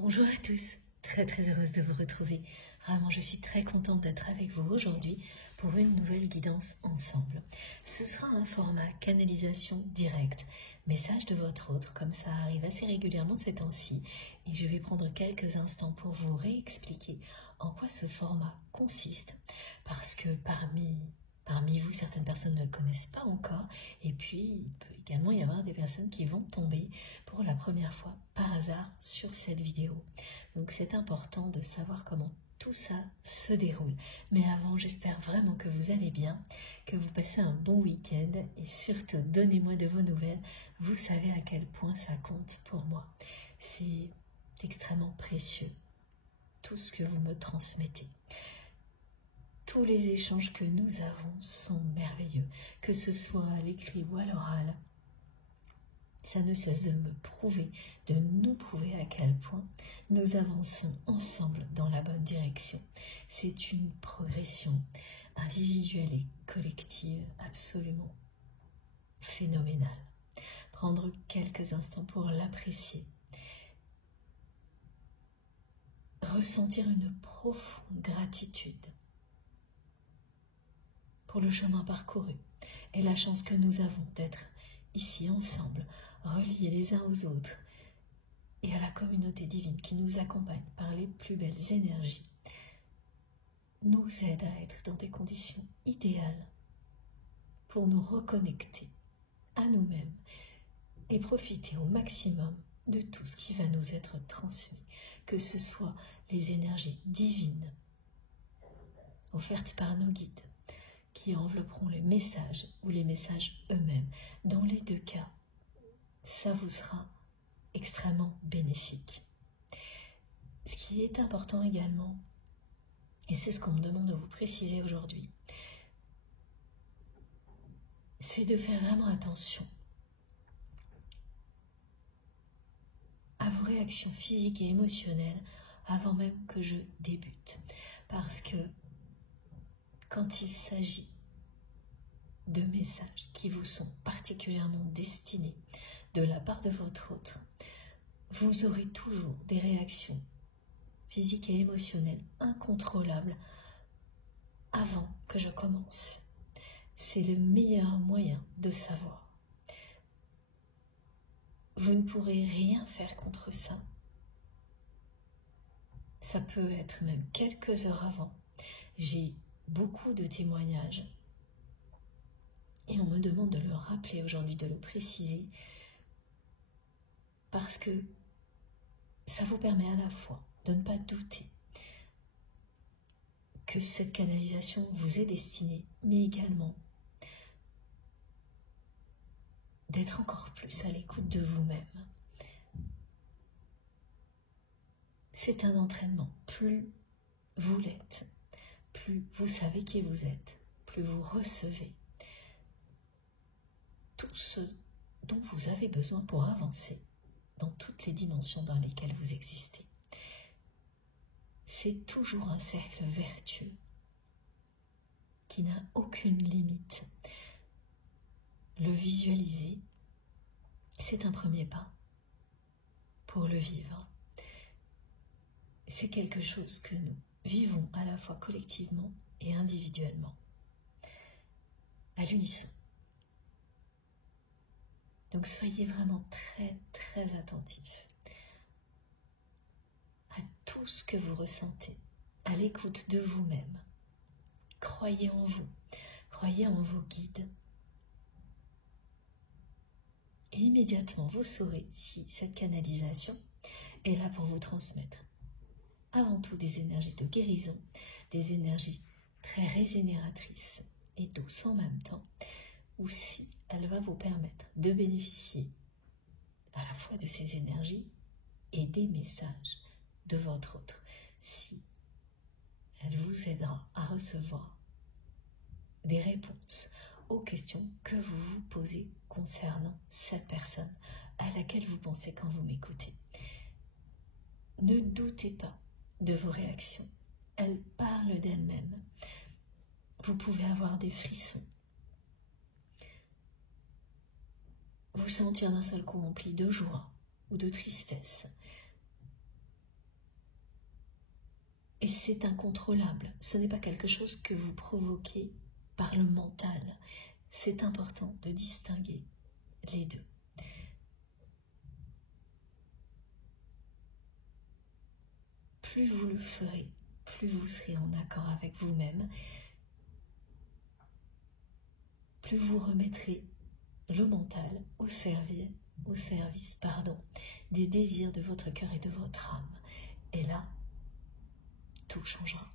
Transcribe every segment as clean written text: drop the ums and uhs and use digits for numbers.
Bonjour à tous, très heureuse de vous retrouver. Vraiment, je suis très contente d'être avec vous aujourd'hui pour une nouvelle guidance ensemble. Ce sera un format canalisation directe, message de votre autre, comme ça arrive assez régulièrement ces temps-ci. Et je vais prendre quelques instants pour vous réexpliquer en quoi ce format consiste, parce que Parmi vous, certaines personnes ne le connaissent pas encore, et puis il peut également y avoir des personnes qui vont tomber pour la première fois par hasard sur cette vidéo. Donc c'est important de savoir comment tout ça se déroule. Mais avant, j'espère vraiment que vous allez bien, que vous passez un bon week-end, et surtout donnez-moi de vos nouvelles. Vous savez à quel point ça compte pour moi. C'est extrêmement précieux, tout ce que vous me transmettez. Tous les échanges que nous avons sont merveilleux, que ce soit à l'écrit ou à l'oral. Ça ne cesse de me prouver, de nous prouver à quel point nous avançons ensemble dans la bonne direction. C'est une progression individuelle et collective absolument phénoménale. Prendre quelques instants pour l'apprécier. Ressentir une profonde gratitude pour le chemin parcouru et la chance que nous avons d'être ici ensemble, reliés les uns aux autres et à la communauté divine qui nous accompagne par les plus belles énergies, nous aide à être dans des conditions idéales pour nous reconnecter à nous-mêmes et profiter au maximum de tout ce qui va nous être transmis, que ce soit les énergies divines offertes par nos guides, qui envelopperont les messages ou les messages eux-mêmes. Dans les deux cas, ça vous sera extrêmement bénéfique. Ce qui est important également, et c'est ce qu'on me demande de vous préciser aujourd'hui, c'est de faire vraiment attention à vos réactions physiques et émotionnelles avant même que je débute. Parce que quand il s'agit de messages qui vous sont particulièrement destinés de la part de votre autre, vous aurez toujours des réactions physiques et émotionnelles incontrôlables avant que je commence. C'est le meilleur moyen de savoir. Vous ne pourrez rien faire contre ça. Ça peut être même quelques heures avant. J'ai beaucoup de témoignages et on me demande de le rappeler aujourd'hui, de le préciser, parce que ça vous permet à la fois de ne pas douter que cette canalisation vous est destinée, mais également d'être encore plus à l'écoute de vous-même. C'est un entraînement. Plus vous l'êtes, plus vous savez qui vous êtes, plus vous recevez tout ce dont vous avez besoin pour avancer dans toutes les dimensions dans lesquelles vous existez. C'est toujours un cercle vertueux qui n'a aucune limite. Le visualiser, c'est un premier pas pour le vivre. C'est quelque chose que nous vivons à la fois collectivement et individuellement, à l'unisson. Donc soyez vraiment très attentifs à tout ce que vous ressentez, à l'écoute de vous-même. Croyez en vous, croyez en vos guides. Et immédiatement, vous saurez si cette canalisation est là pour vous transmettre avant tout des énergies de guérison, des énergies très régénératrices et douces en même temps, ou si elle va vous permettre de bénéficier à la fois de ces énergies et des messages de votre autre, si elle vous aidera à recevoir des réponses aux questions que vous vous posez concernant cette personne à laquelle vous pensez quand vous m'écoutez. Ne doutez pas de vos réactions, elles parlent d'elles-mêmes. Vous pouvez avoir des frissons, vous sentir d'un seul coup rempli de joie ou de tristesse. c'est incontrôlable. Ce n'est pas quelque chose que vous provoquez par le mental. C'est important de distinguer les deux. Plus vous le ferez, plus vous serez en accord avec vous-même, plus vous remettrez le mental au service des désirs de votre cœur et de votre âme. Et là, tout changera.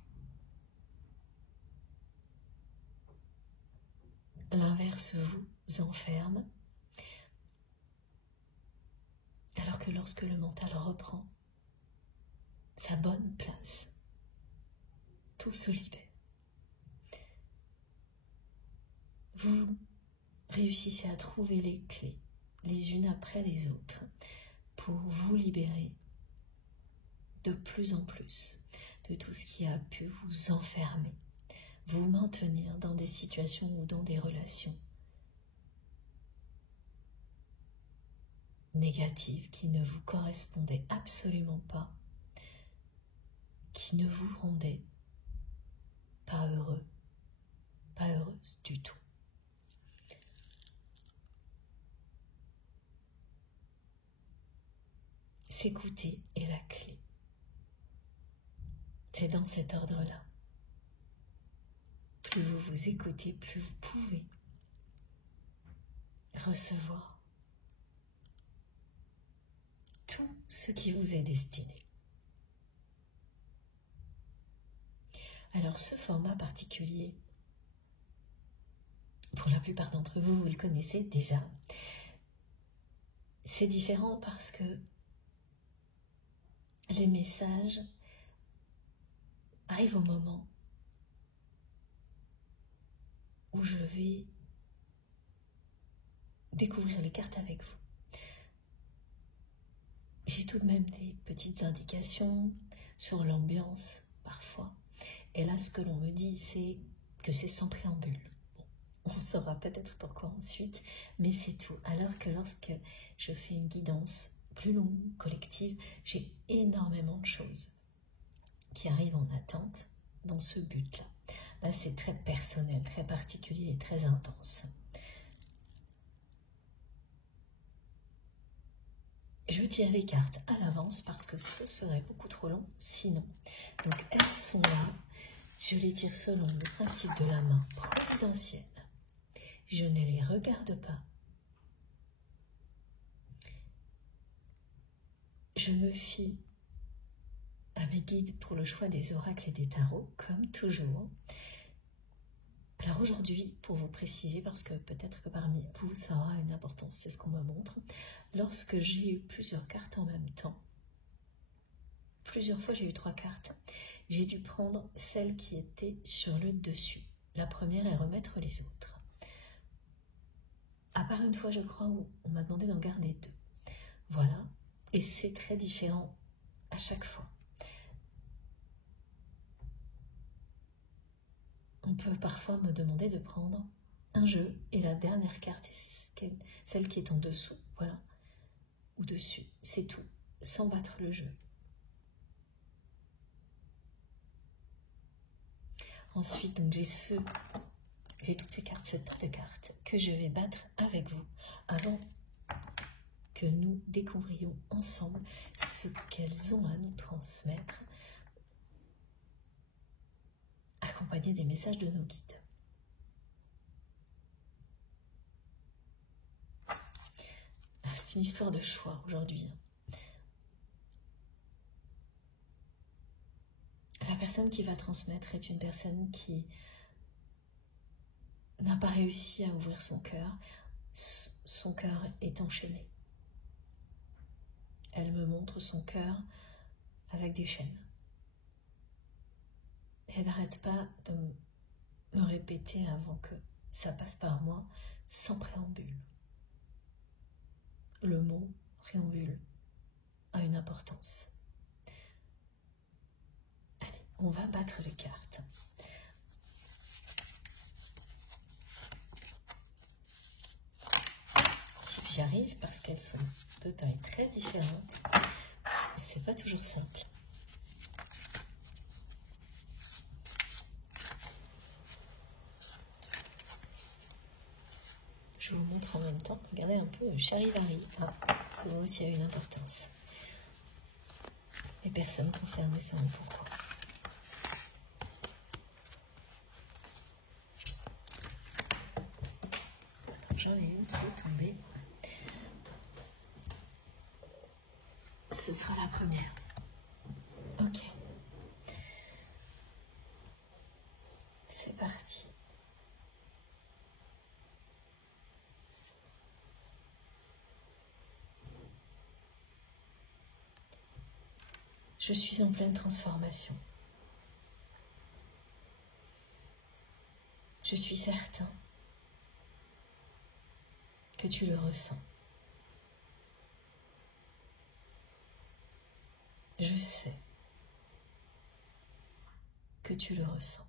L'inverse vous enferme, alors que lorsque le mental reprend sa bonne place, tout se libère. Vous réussissez à trouver les clés, les unes après les autres, pour vous libérer de plus en plus de tout ce qui a pu vous enfermer, vous maintenir dans des situations ou dans des relations négatives qui ne vous correspondaient absolument pas, qui ne vous rendaient pas heureux, pas heureuse du tout. S'écouter est la clé. C'est dans cet ordre-là. Plus vous vous écoutez, plus vous pouvez recevoir tout ce qui vous est destiné. Alors ce format particulier, pour la plupart d'entre vous, vous le connaissez déjà. C'est différent parce que les messages arrivent au moment où je vais découvrir les cartes avec vous. J'ai tout de même des petites indications sur l'ambiance parfois. Et là, ce que l'on me dit, c'est que c'est sans préambule. Bon, on saura peut-être pourquoi ensuite, mais c'est tout. Alors que lorsque je fais une guidance plus longue, collective, j'ai énormément de choses qui arrivent en attente dans ce but-là. Là, c'est très personnel, très particulier et très intense. Je tire les cartes à l'avance parce que ce serait beaucoup trop long sinon. Donc elles sont là. Je les tire selon le principe de la main providentielle. Je ne les regarde pas. Je me fie à mes guides pour le choix des oracles et des tarots, comme toujours. Alors aujourd'hui, pour vous préciser, parce que peut-être que parmi vous, ça aura une importance, c'est ce qu'on me montre, lorsque j'ai eu plusieurs cartes en même temps, plusieurs fois j'ai eu 3 cartes, j'ai dû prendre celle qui était sur le dessus, la première et remettre les autres. À part une fois, je crois, où on m'a demandé d'en garder 2. Voilà, et c'est très différent à chaque fois. On peut parfois me demander de prendre un jeu et la dernière carte est celle qui est en dessous, voilà, ou dessus, c'est tout, sans battre le jeu. Ensuite, donc j'ai toutes ces cartes, ce tas de cartes que je vais battre avec vous avant que nous découvrions ensemble ce qu'elles ont à nous transmettre, accompagné des messages de nos guides. C'est une histoire de choix aujourd'hui. La personne qui va transmettre est une personne qui n'a pas réussi à ouvrir son cœur. Son cœur est enchaîné. Elle me montre son cœur avec des chaînes. Elle n'arrête pas de me répéter avant que ça passe par moi, sans préambule. Le mot préambule a une importance. Allez, on va battre les cartes. Si j'y arrive, parce qu'elles sont de tailles très différentes, et c'est pas toujours simple. je vous montre en même temps. Regardez un peu Charivari. Ah, ce mot aussi a une importance. Les personnes concernées sauront pourquoi. J'en ai une qui est tombée. Ce sera la première. Ok. C'est parti. Je suis en pleine transformation. Je suis certain que tu le ressens. Je sais que tu le ressens.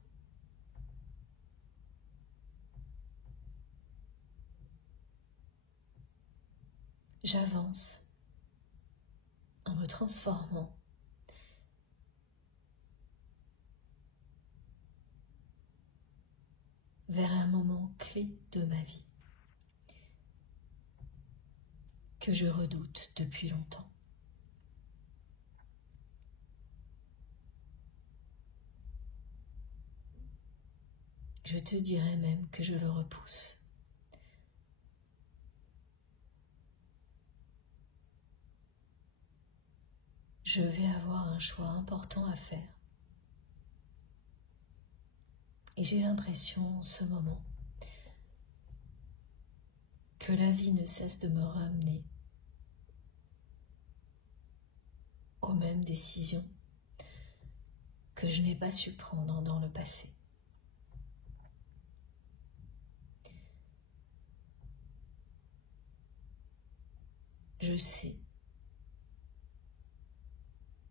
J'avance en me transformant vers un moment clé de ma vie que je redoute depuis longtemps. Je te dirais même que je le repousse. Je vais avoir un choix important à faire. Et j'ai l'impression en ce moment que la vie ne cesse de me ramener aux mêmes décisions que je n'ai pas su prendre dans le passé. Je sais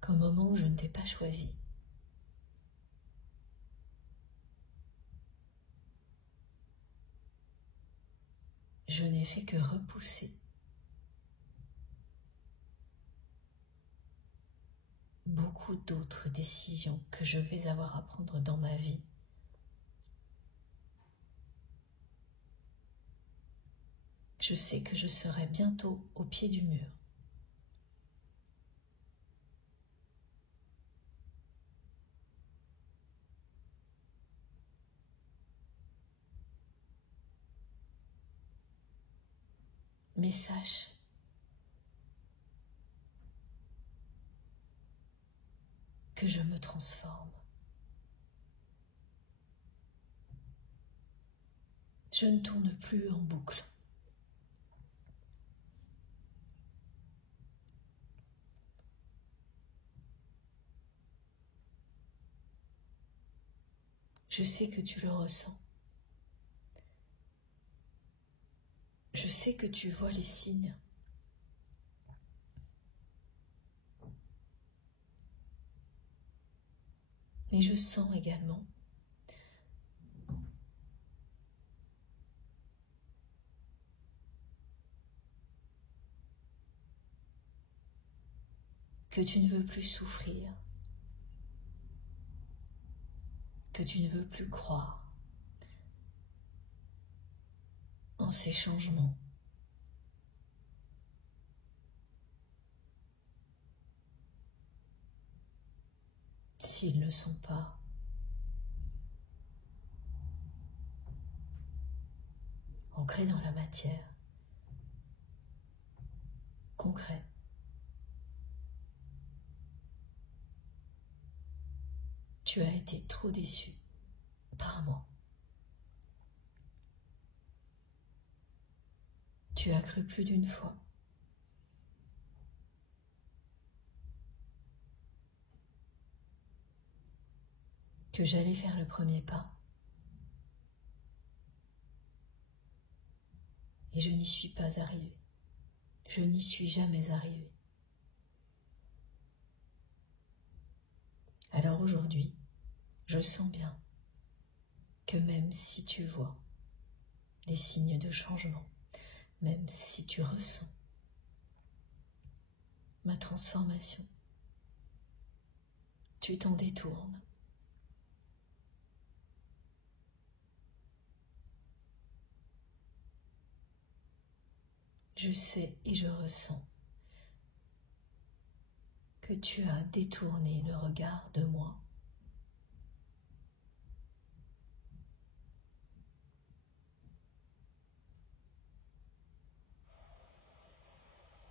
qu'au moment où je ne t'ai pas choisi, je n'ai fait que repousser beaucoup d'autres décisions que je vais avoir à prendre dans ma vie. Je sais que je serai bientôt au pied du mur. Mais sache que je me transforme. Je ne tourne plus en boucle. Je sais que tu le ressens. Je sais que tu vois les signes. Mais je sens également que tu ne veux plus souffrir, que tu ne veux plus croire en ces changements. S'ils ne sont pas ancrés dans la matière, concrets. Tu as été trop déçu par moi. Tu as cru plus d'une fois que j'allais faire le premier pas. Et je n'y suis pas arrivée. Je n'y suis jamais arrivée. Alors aujourd'hui, je sens bien que même si tu vois des signes de changement, même si tu ressens ma transformation, tu t'en détournes. je sais et je ressens que tu as détourné le regard de moi.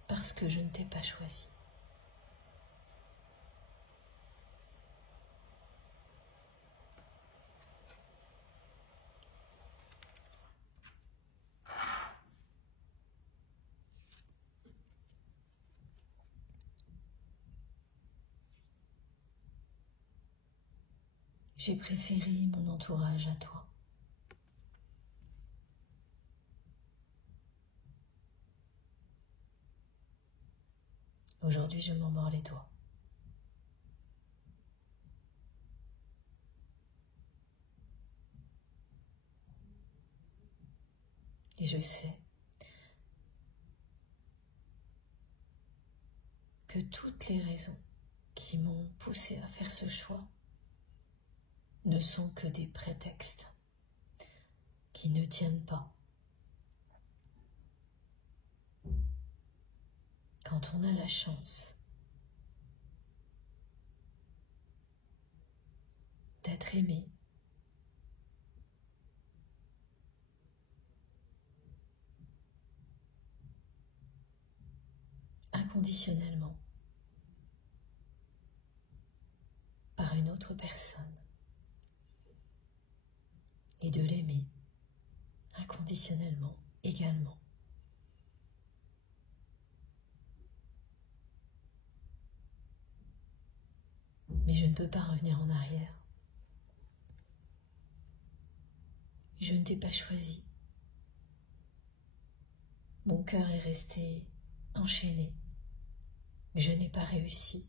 Parce que je ne t'ai pas choisi. J'ai préféré mon entourage à toi. Aujourd'hui, je m'en mords les doigts. Et je sais que toutes les raisons qui m'ont poussé à faire ce choix ne sont que des prétextes qui ne tiennent pas. Quand on a la chance d'être aimé, inconditionnellement par une autre personne et de l'aimer inconditionnellement également. Mais je ne peux pas revenir en arrière. Je ne t'ai pas choisi. Mon cœur est resté enchaîné. Je n'ai pas réussi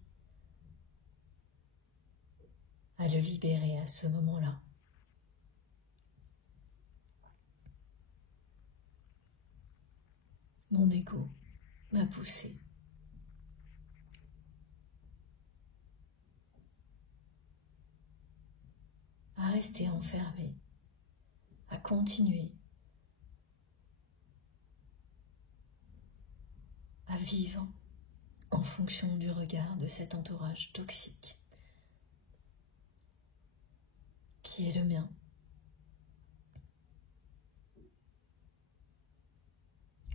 à le libérer à ce moment-là. Mon ego m'a poussé à rester enfermé, à continuer à vivre en fonction du regard de cet entourage toxique qui est le mien.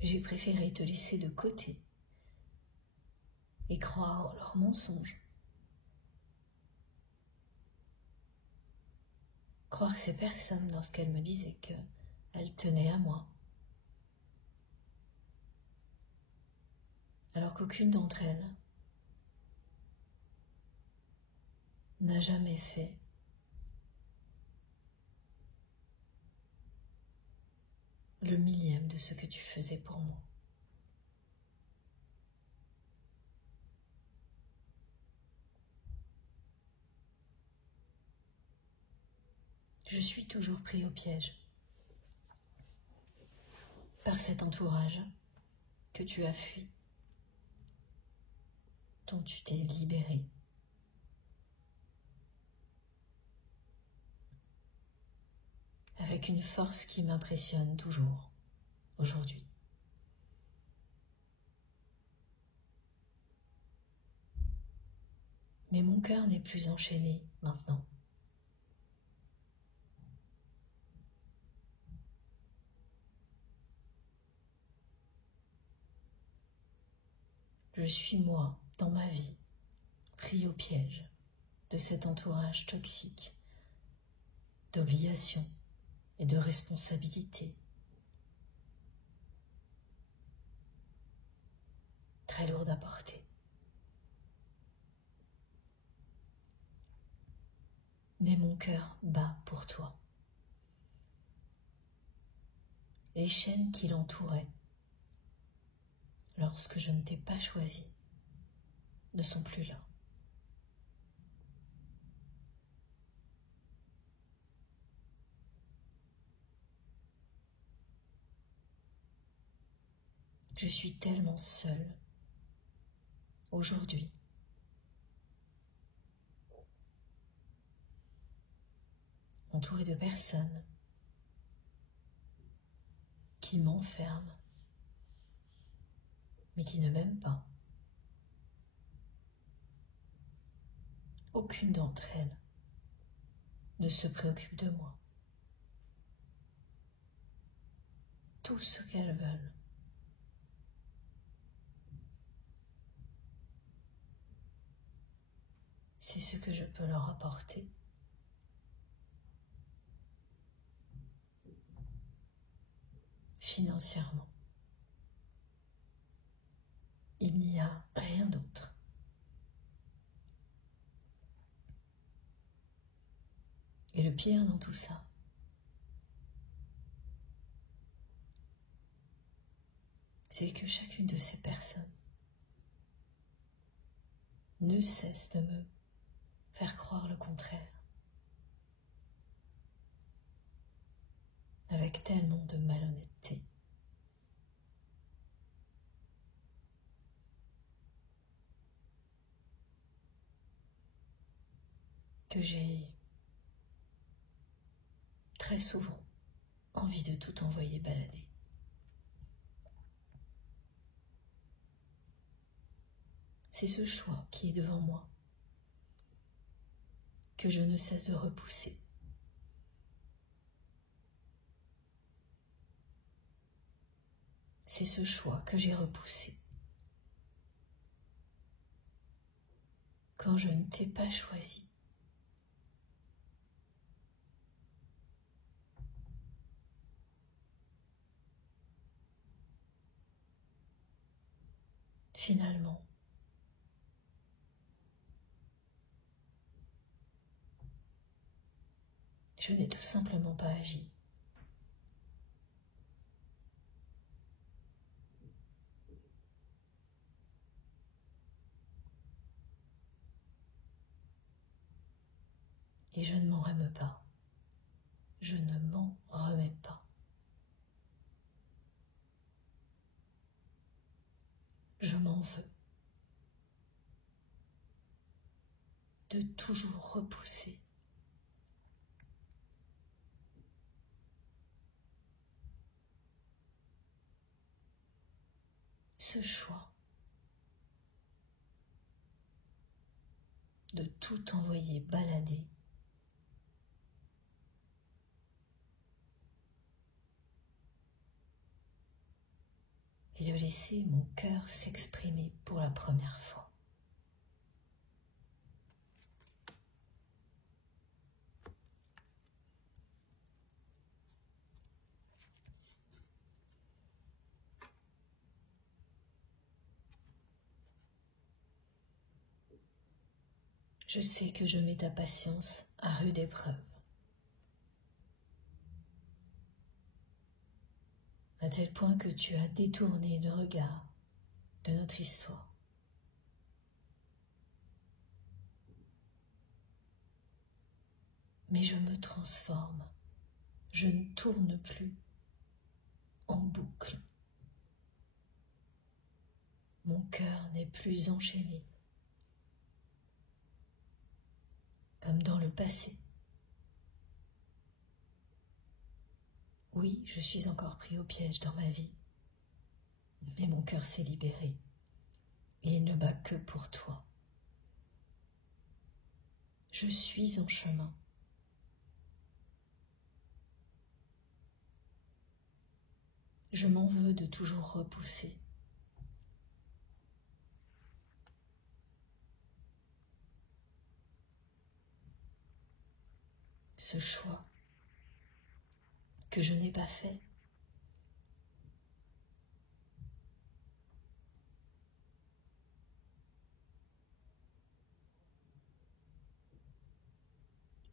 J'ai préféré te laisser de côté et croire leurs mensonges. Croire ces personnes lorsqu'elles me disaient qu'elles tenaient à moi. Alors qu'aucune d'entre elles n'a jamais fait le millième de ce que tu faisais pour moi. Je suis toujours pris au piège par cet entourage que tu as fui, dont tu t'es libéré. Avec une force qui m'impressionne toujours, aujourd'hui. Mais mon cœur n'est plus enchaîné maintenant. Je suis moi, dans ma vie, pris au piège de cet entourage toxique, d'obligation et de responsabilité. Très lourde à porter. Mais mon cœur bat pour toi. Les chaînes qui l'entouraient, lorsque je ne t'ai pas choisi, ne sont plus là. Je suis tellement seule aujourd'hui. Entourée de personnes qui m'enferment mais qui ne m'aiment pas. Aucune d'entre elles ne se préoccupe de moi. Tout ce qu'elles veulent, c'est ce que je peux leur apporter. Financièrement. Il n'y a rien d'autre. Et le pire dans tout ça, c'est que chacune de ces personnes ne cesse de me faire croire le contraire, avec tellement de malhonnêteté. Que j'ai très souvent envie de tout envoyer balader. C'est ce choix qui est devant moi, que je ne cesse de repousser. C'est ce choix que j'ai repoussé quand je ne t'ai pas choisi. Finalement, je n'ai tout simplement pas agi. Et je ne m'en remets pas. Je ne m'en remets pas. Je m'en veux de toujours repousser ce choix de tout envoyer balader et de laisser mon cœur s'exprimer pour la première fois. Je sais que je mets ta patience à rude épreuve, à tel point que tu as détourné le regard de notre histoire. Mais je me transforme, je ne tourne plus en boucle. Mon cœur n'est plus enchaîné, comme dans le passé. Oui, je suis encore pris au piège dans ma vie, mais mon cœur s'est libéré et il ne bat que pour toi. Je suis en chemin. Je m'en veux de toujours repousser. Ce choix que je n'ai pas fait.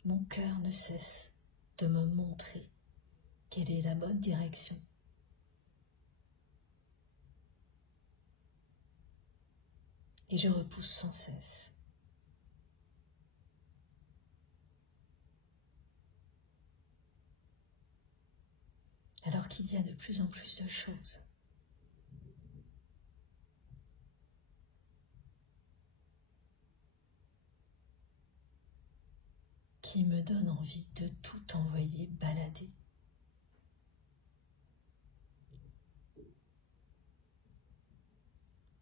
Mon cœur ne cesse de me montrer quelle est la bonne direction. Et je repousse sans cesse. Alors qu'il y a de plus en plus de choses qui me donnent envie de tout envoyer balader.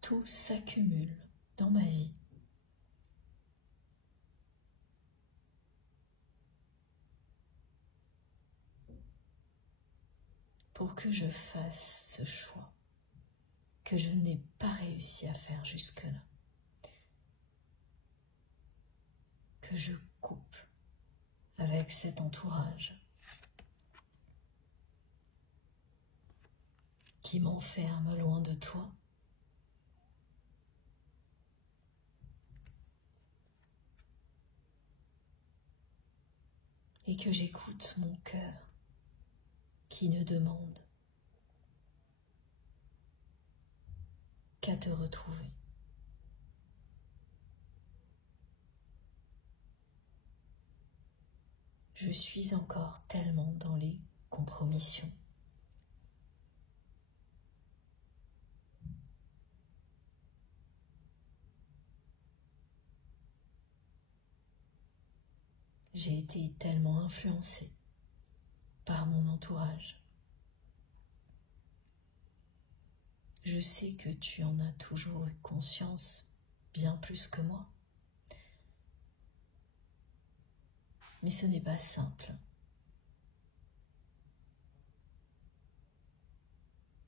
tout s'accumule dans ma vie pour que je fasse ce choix que je n'ai pas réussi à faire jusque-là, que je coupe avec cet entourage qui m'enferme loin de toi, et que j'écoute mon cœur qui ne demande qu'à te retrouver. Je suis encore tellement dans les compromissions. J'ai été tellement influencée par mon entourage. Je sais que tu en as toujours eu conscience, bien plus que moi. Mais ce n'est pas simple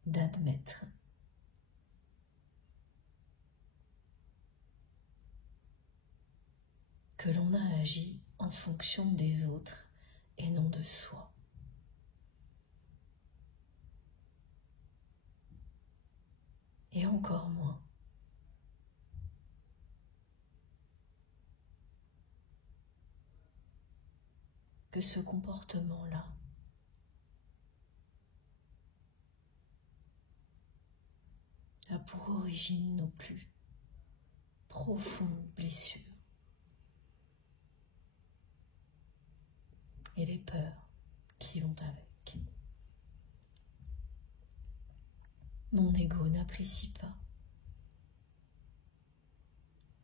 d'admettre que l'on a agi en fonction des autres et non de soi. Et encore moins que ce comportement-là a pour origine nos plus profondes blessures et les peurs qui vont avec. Mon ego n'apprécie pas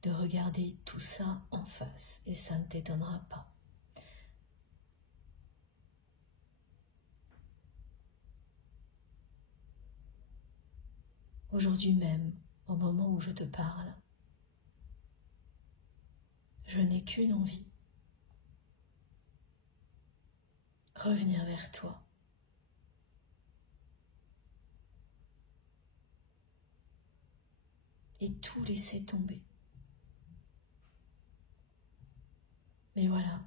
de regarder tout ça en face, et ça ne t'étonnera pas. Aujourd'hui même, au moment où je te parle, je n'ai qu'une envie: revenir vers toi. Et tout laisser tomber. Mais voilà,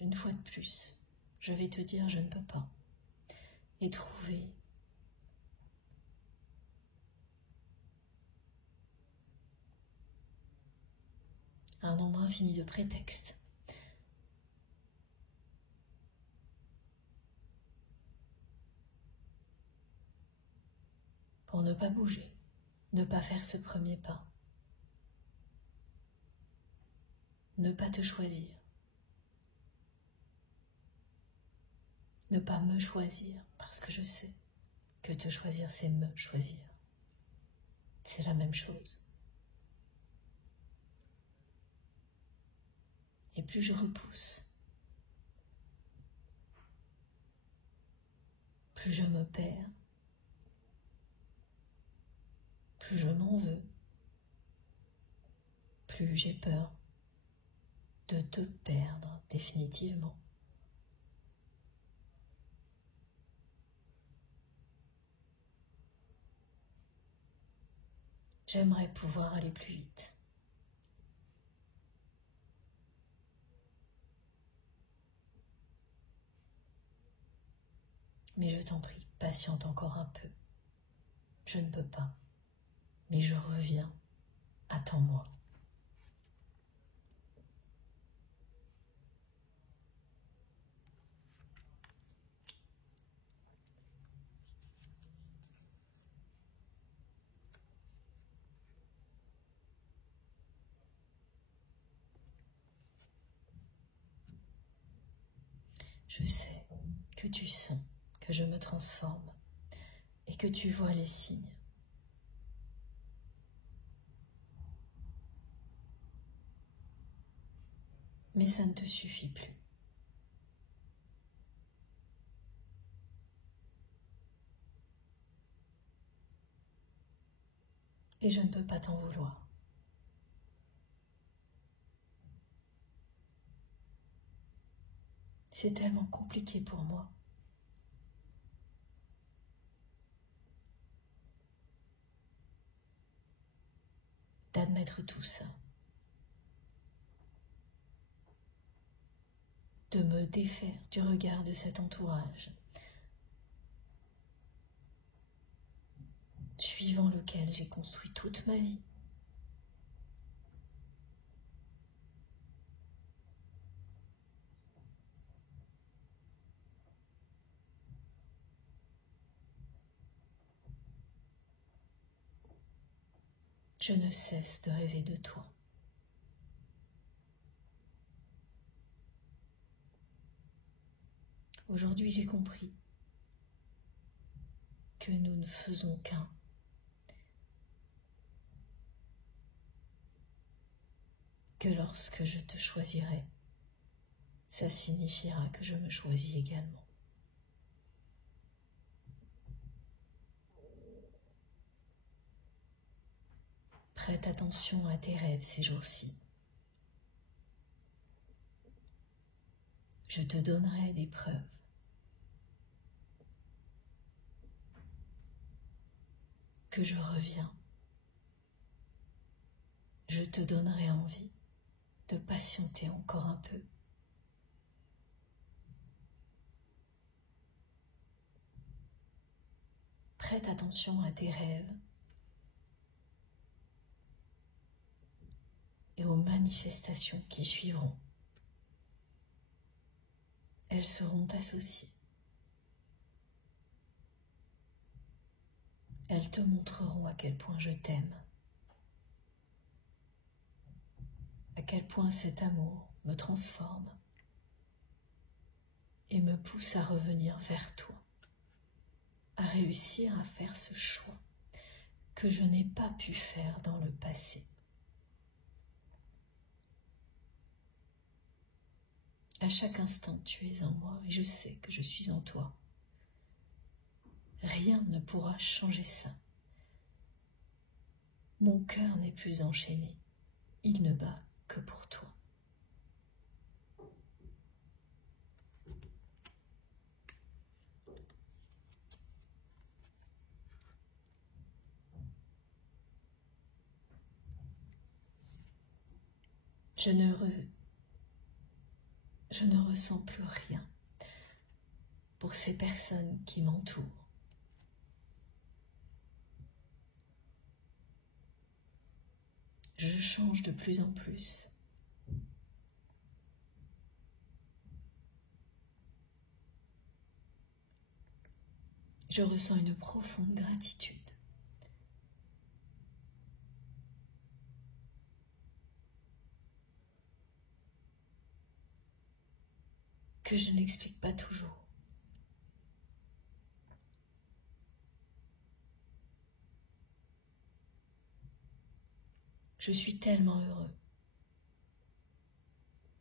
une fois de plus, je vais te dire je ne peux pas. Et trouver un nombre infini de prétextes pour ne pas bouger, ne pas faire ce premier pas, ne pas te choisir, ne pas me choisir, parce que je sais que te choisir, c'est me choisir. C'est la même chose. Et plus je repousse, plus je me perds, plus je m'en veux, plus j'ai peur de te perdre définitivement. J'aimerais pouvoir aller plus vite. Mais je t'en prie, patiente encore un peu. Je ne peux pas, mais je reviens. Attends-moi. Je sais que tu sens que je me transforme et que tu vois les signes. Mais ça ne te suffit plus. et je ne peux pas t'en vouloir. C'est tellement compliqué pour moi. D'admettre tout ça. De me défaire du regard de cet entourage, suivant lequel j'ai construit toute ma vie. Je ne cesse de rêver de toi. Aujourd'hui, j'ai compris que nous ne faisons qu'un. Que lorsque je te choisirai, ça signifiera que je me choisis également. Prête attention à tes rêves ces jours-ci. Je te donnerai des preuves. Que je reviens. Je te donnerai envie de patienter encore un peu. Prête attention à tes rêves et aux manifestations qui suivront. Elles seront associées. Elles te montreront à quel point je t'aime, à quel point cet amour me transforme et me pousse à revenir vers toi, à réussir à faire ce choix que je n'ai pas pu faire dans le passé. À chaque instant, tu es en moi et je sais que je suis en toi. Rien ne pourra changer ça. Mon cœur n'est plus enchaîné. Il ne bat que pour toi. Je ne ressens plus rien pour ces personnes qui m'entourent. Je change de plus en plus. Je ressens une profonde gratitude. Que je n'explique pas toujours. Je suis tellement heureux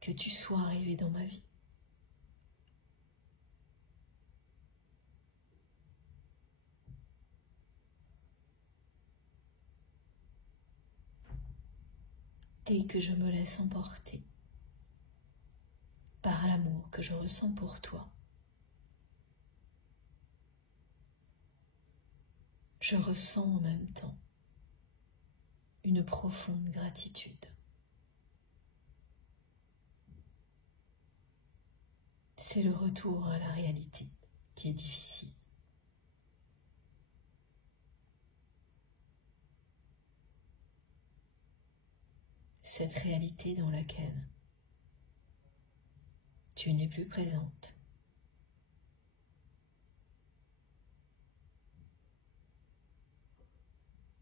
que tu sois arrivé dans ma vie. Dès que je me laisse emporter par l'amour que je ressens pour toi, je ressens en même temps une profonde gratitude. C'est le retour à la réalité qui est difficile. Cette réalité dans laquelle tu n'es plus présente.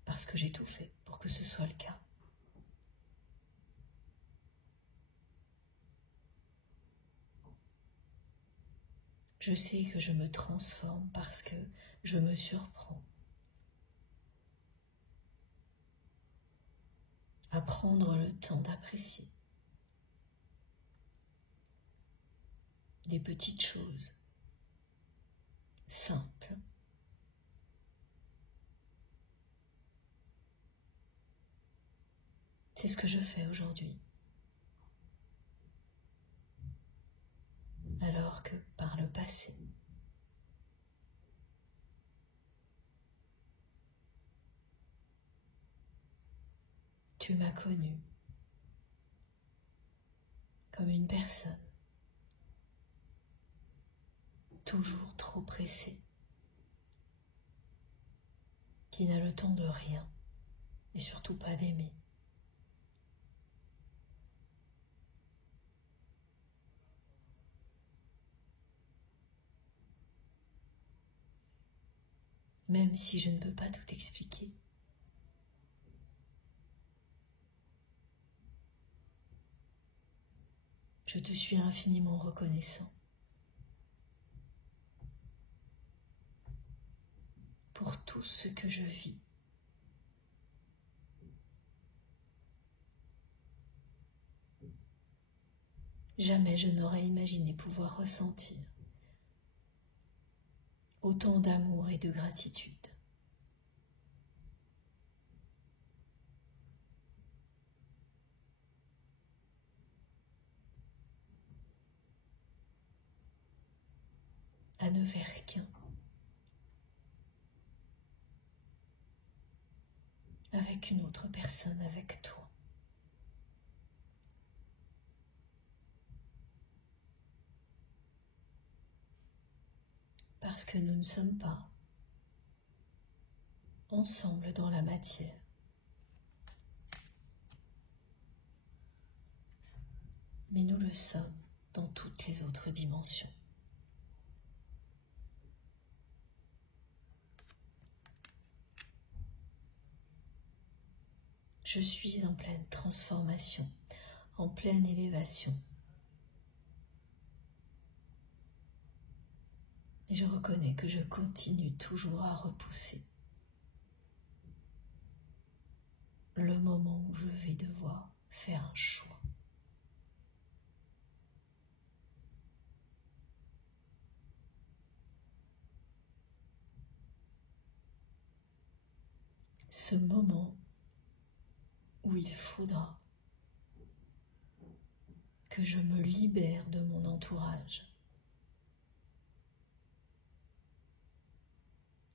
Parce que j'ai tout fait pour que ce soit le cas. Je sais que je me transforme parce que je me surprends à prendre le temps d'apprécier les petites choses simples C'est ce que je fais aujourd'hui. Alors que par le passé, tu m'as connu comme une personne toujours trop pressée, qui n'a le temps de rien et surtout pas d'aimer. Même si je ne peux pas tout expliquer. Je te suis infiniment reconnaissant pour tout ce que je vis. Jamais je n'aurais imaginé pouvoir ressentir autant d'amour et de gratitude. À ne faire qu'un avec une autre personne, avec toi. Parce que nous ne sommes pas ensemble dans la matière, mais nous le sommes dans toutes les autres dimensions. Je suis en pleine transformation, en pleine élévation. Et je reconnais que je continue toujours à repousser le moment où je vais devoir faire un choix. Ce moment où il faudra que je me libère de mon entourage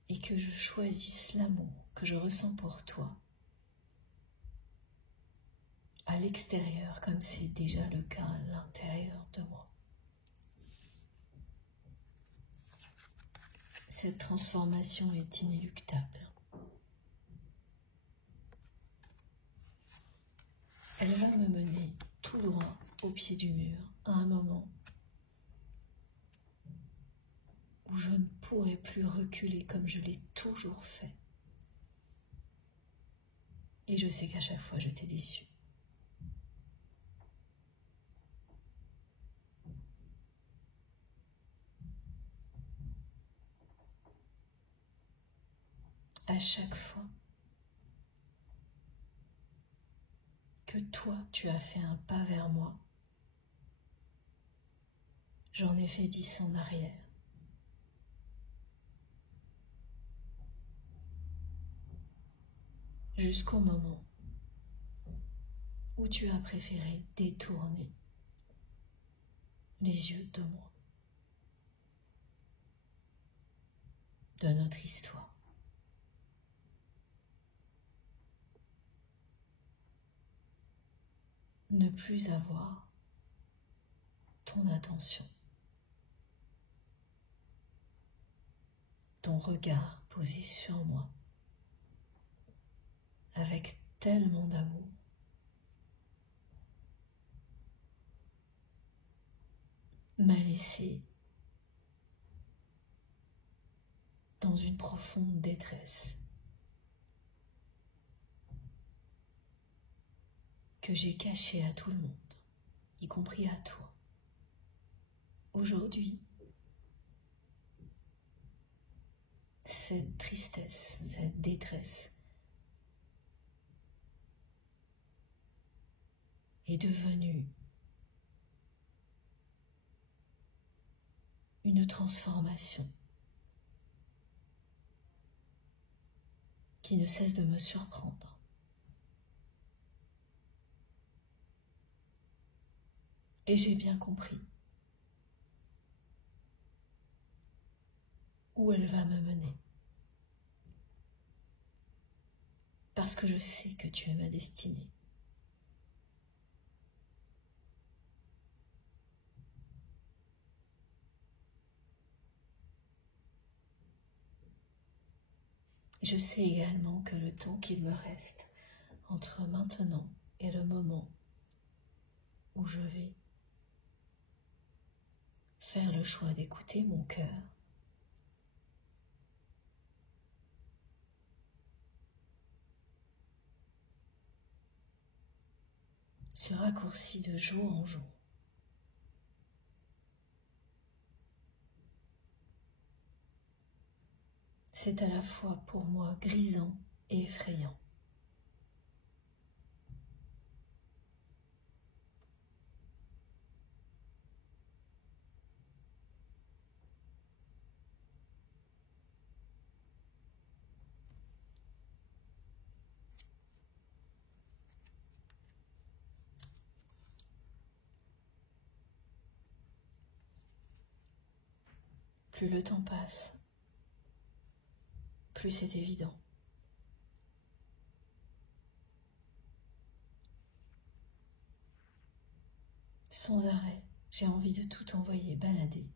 et que je choisisse l'amour que je ressens pour toi à l'extérieur comme c'est déjà le cas à l'intérieur de moi. Cette transformation est inéluctable. Elle va me mener tout droit au pied du mur à un moment où je ne pourrai plus reculer comme je l'ai toujours fait. Et je sais qu'à chaque fois je t'ai déçu. À chaque fois que toi tu as fait un pas vers moi, j'en ai fait 10 en arrière. Jusqu'au moment où tu as préféré détourner les yeux de moi, de notre histoire. Ne plus avoir ton attention, ton regard posé sur moi avec tellement d'amour, m'a laissé dans une profonde détresse que j'ai cachée à tout le monde, y compris à toi. Aujourd'hui, cette tristesse, cette détresse est devenue une transformation qui ne cesse de me surprendre. Et j'ai bien compris où elle va me mener. Parce que je sais que tu es ma destinée. Je sais également que le temps qu'il me reste entre maintenant et le moment où je vais faire le choix d'écouter mon cœur se raccourcit de jour en jour. C'est à la fois pour moi grisant et effrayant. Plus le temps passe, plus c'est évident. Sans arrêt, j'ai envie de tout envoyer balader.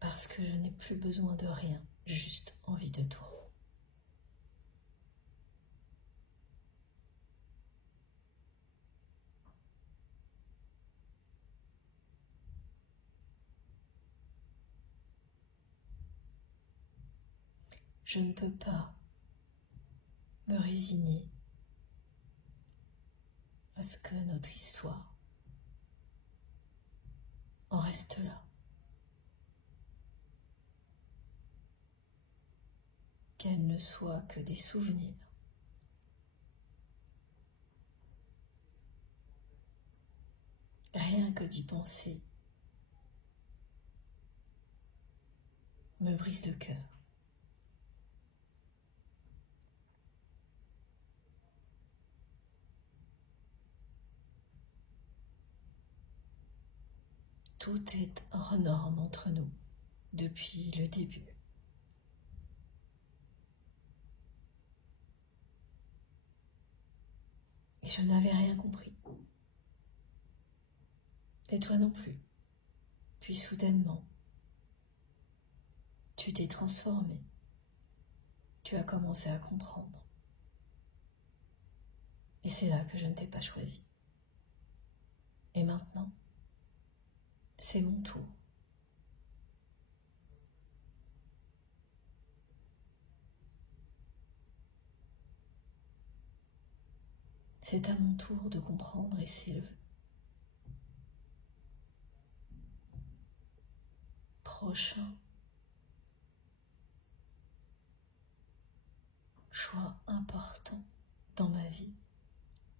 Parce que je n'ai plus besoin de rien, juste envie de toi. Je ne peux pas me résigner à ce que notre histoire en reste là. Qu'elle ne soit que des souvenirs. Rien que d'y penser me brise le cœur. Tout est hors norme entre nous depuis le début. Et je n'avais rien compris. Et toi non plus. Puis soudainement, tu t'es transformé. Tu as commencé à comprendre. Et c'est là que je ne t'ai pas choisi. Et maintenant, c'est mon tour. C'est à mon tour de comprendre et c'est le prochain choix important dans ma vie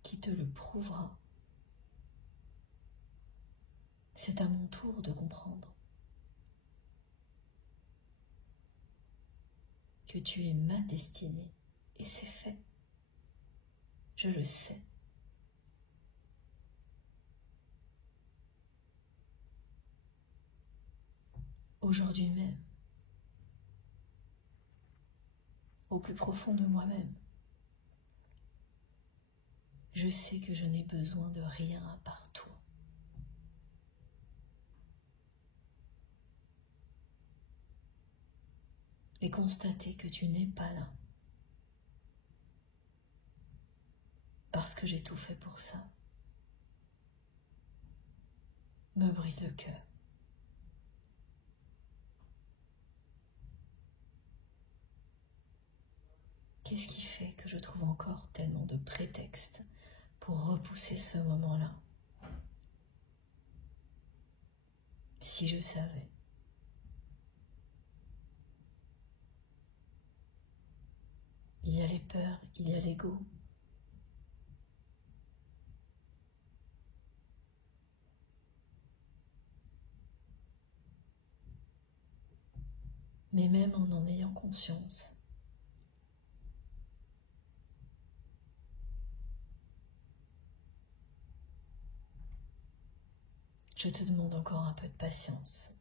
qui te le prouvera. C'est à mon tour de comprendre que tu es ma destinée et c'est fait. Je le sais. Aujourd'hui même, au plus profond de moi-même, je sais que je n'ai besoin de rien à part toi. Et constater que tu n'es pas là, parce que j'ai tout fait pour ça, me brise le cœur. Qu'est-ce qui fait que je trouve encore tellement de prétextes pour repousser ce moment-là? Si je savais. Il y a les peurs, il y a l'ego. Mais même en ayant conscience, Je te demande encore un peu de patience.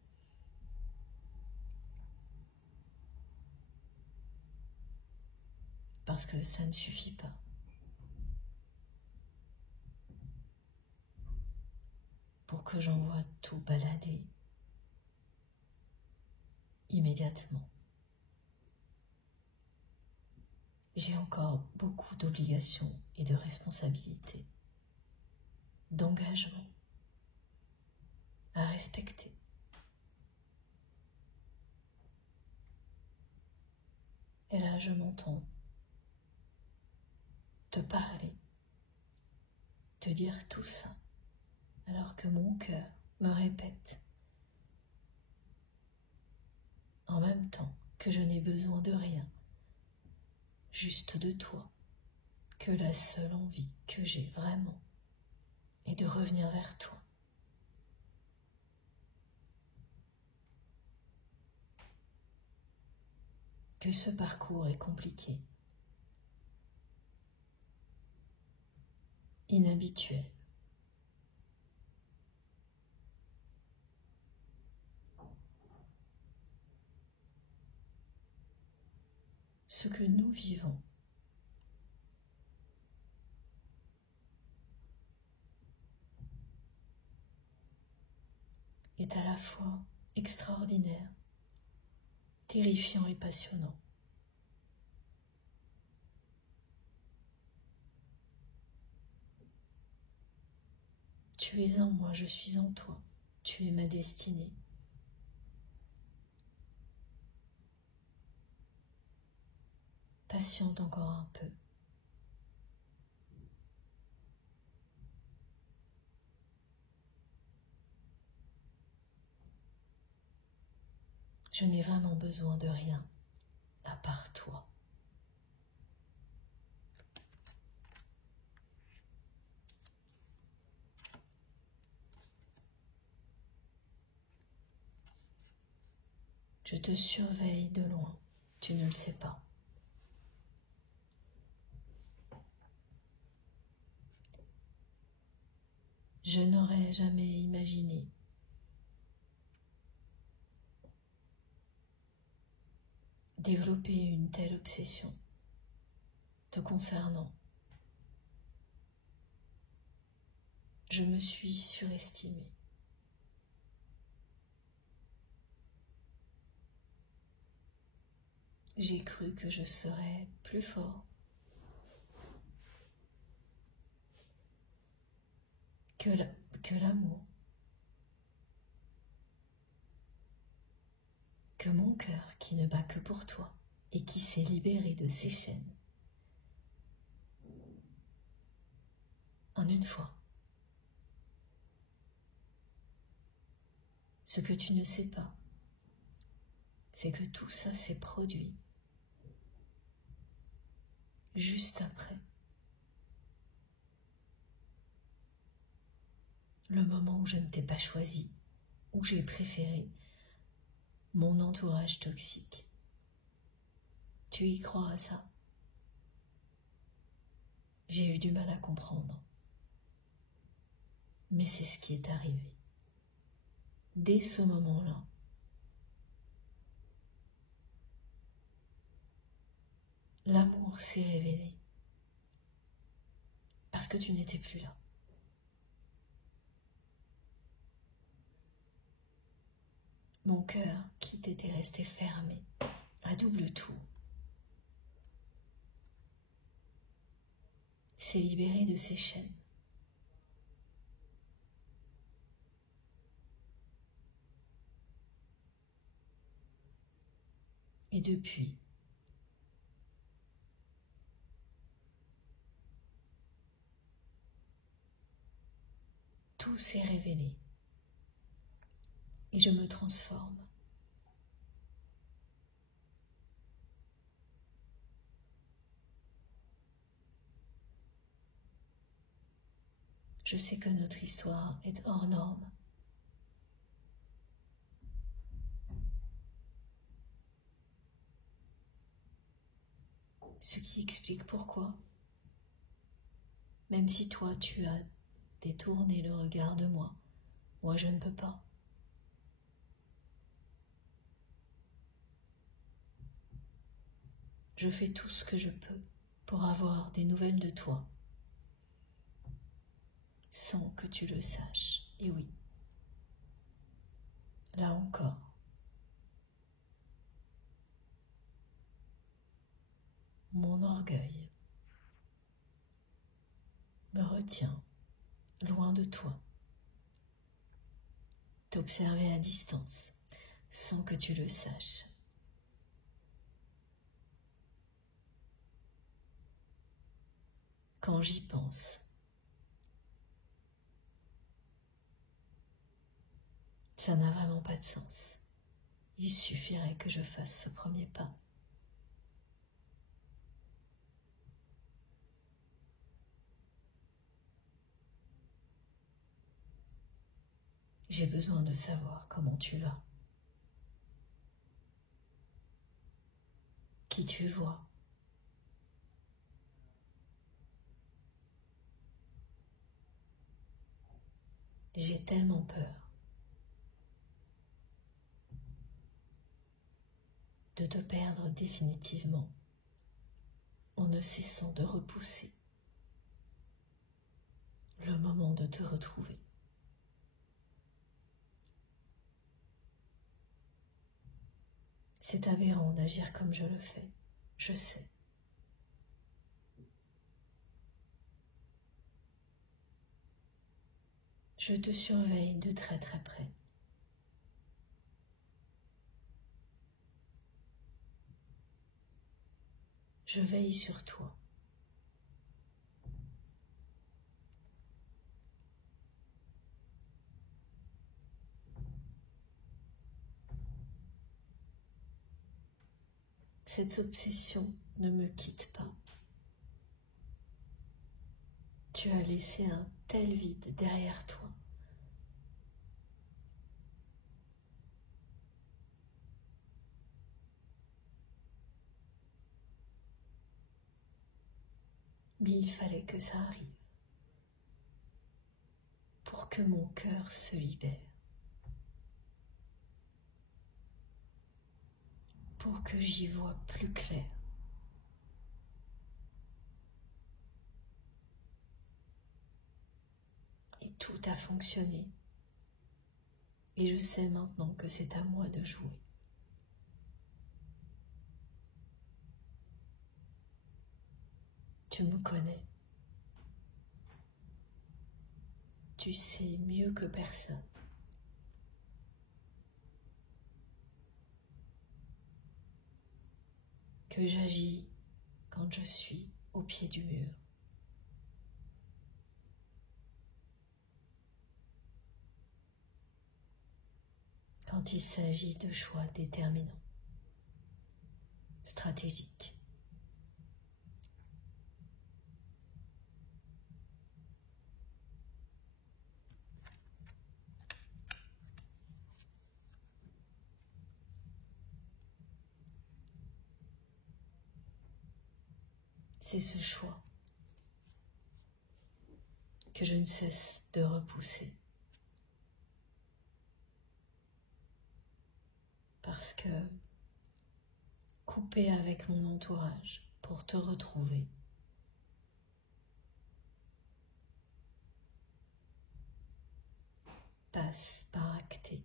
Parce que ça ne suffit pas. Pour que j'envoie tout balader immédiatement. J'ai encore beaucoup d'obligations et de responsabilités, d'engagements à respecter. Et là, je m'entends te parler, te dire tout ça, alors que mon cœur me répète en même temps que je n'ai besoin de rien, juste de toi, que la seule envie que j'ai vraiment est de revenir vers toi. Que ce parcours est compliqué, inhabituel. Ce que nous vivons est à la fois extraordinaire, terrifiant et passionnant. Tu es en moi, je suis en toi. Tu es ma destinée. Patiente encore un peu. Je n'ai vraiment besoin de rien à part toi. Je te surveille de loin, tu ne le sais pas. Je n'aurais jamais imaginé développer une telle obsession te concernant. Je me suis surestimée. J'ai cru que je serais plus fort, que l'amour, que mon cœur qui ne bat que pour toi et qui s'est libéré de ses chaînes. En une fois. Ce que tu ne sais pas, c'est que tout ça s'est produit juste après le moment où je ne t'ai pas choisi, où j'ai préféré mon entourage toxique. Tu y crois à ça? J'ai eu du mal à comprendre. Mais c'est ce qui est arrivé. Dès ce moment-là, l'amour s'est révélé. Parce que tu n'étais plus là. Mon cœur, qui t'était resté fermé, à double tour, s'est libéré de ses chaînes. Et depuis, tout s'est révélé. Et je me transforme. Je sais que notre histoire est hors norme. Ce qui explique pourquoi, même si toi tu as détourné le regard de moi, Moi, je ne peux pas. Je fais tout ce que je peux pour avoir des nouvelles de toi, sans que tu le saches. Et oui, là encore, mon orgueil me retient loin de toi, t'observer à distance, sans que tu le saches. Quand j'y pense, ça n'a vraiment pas de sens. Il suffirait que je fasse ce premier pas. J'ai besoin de savoir comment tu vas, qui tu vois. J'ai tellement peur de te perdre définitivement en ne cessant de repousser le moment de te retrouver. C'est aberrant d'agir comme je le fais, je sais. Je te surveille de très très près. Je veille sur toi. Cette obsession ne me quitte pas. Tu as laissé un tel vide derrière toi. Mais il fallait que ça arrive pour que mon cœur se libère, pour que j'y voie plus clair. Et tout a fonctionné. Et je sais maintenant que c'est à moi de jouer. Tu me connais. Tu sais mieux que personne que j'agis quand je suis au pied du mur. Quand il s'agit de choix déterminants, stratégiques. C'est ce choix que je ne cesse de repousser. Parce que couper avec mon entourage pour te retrouver, passe par acter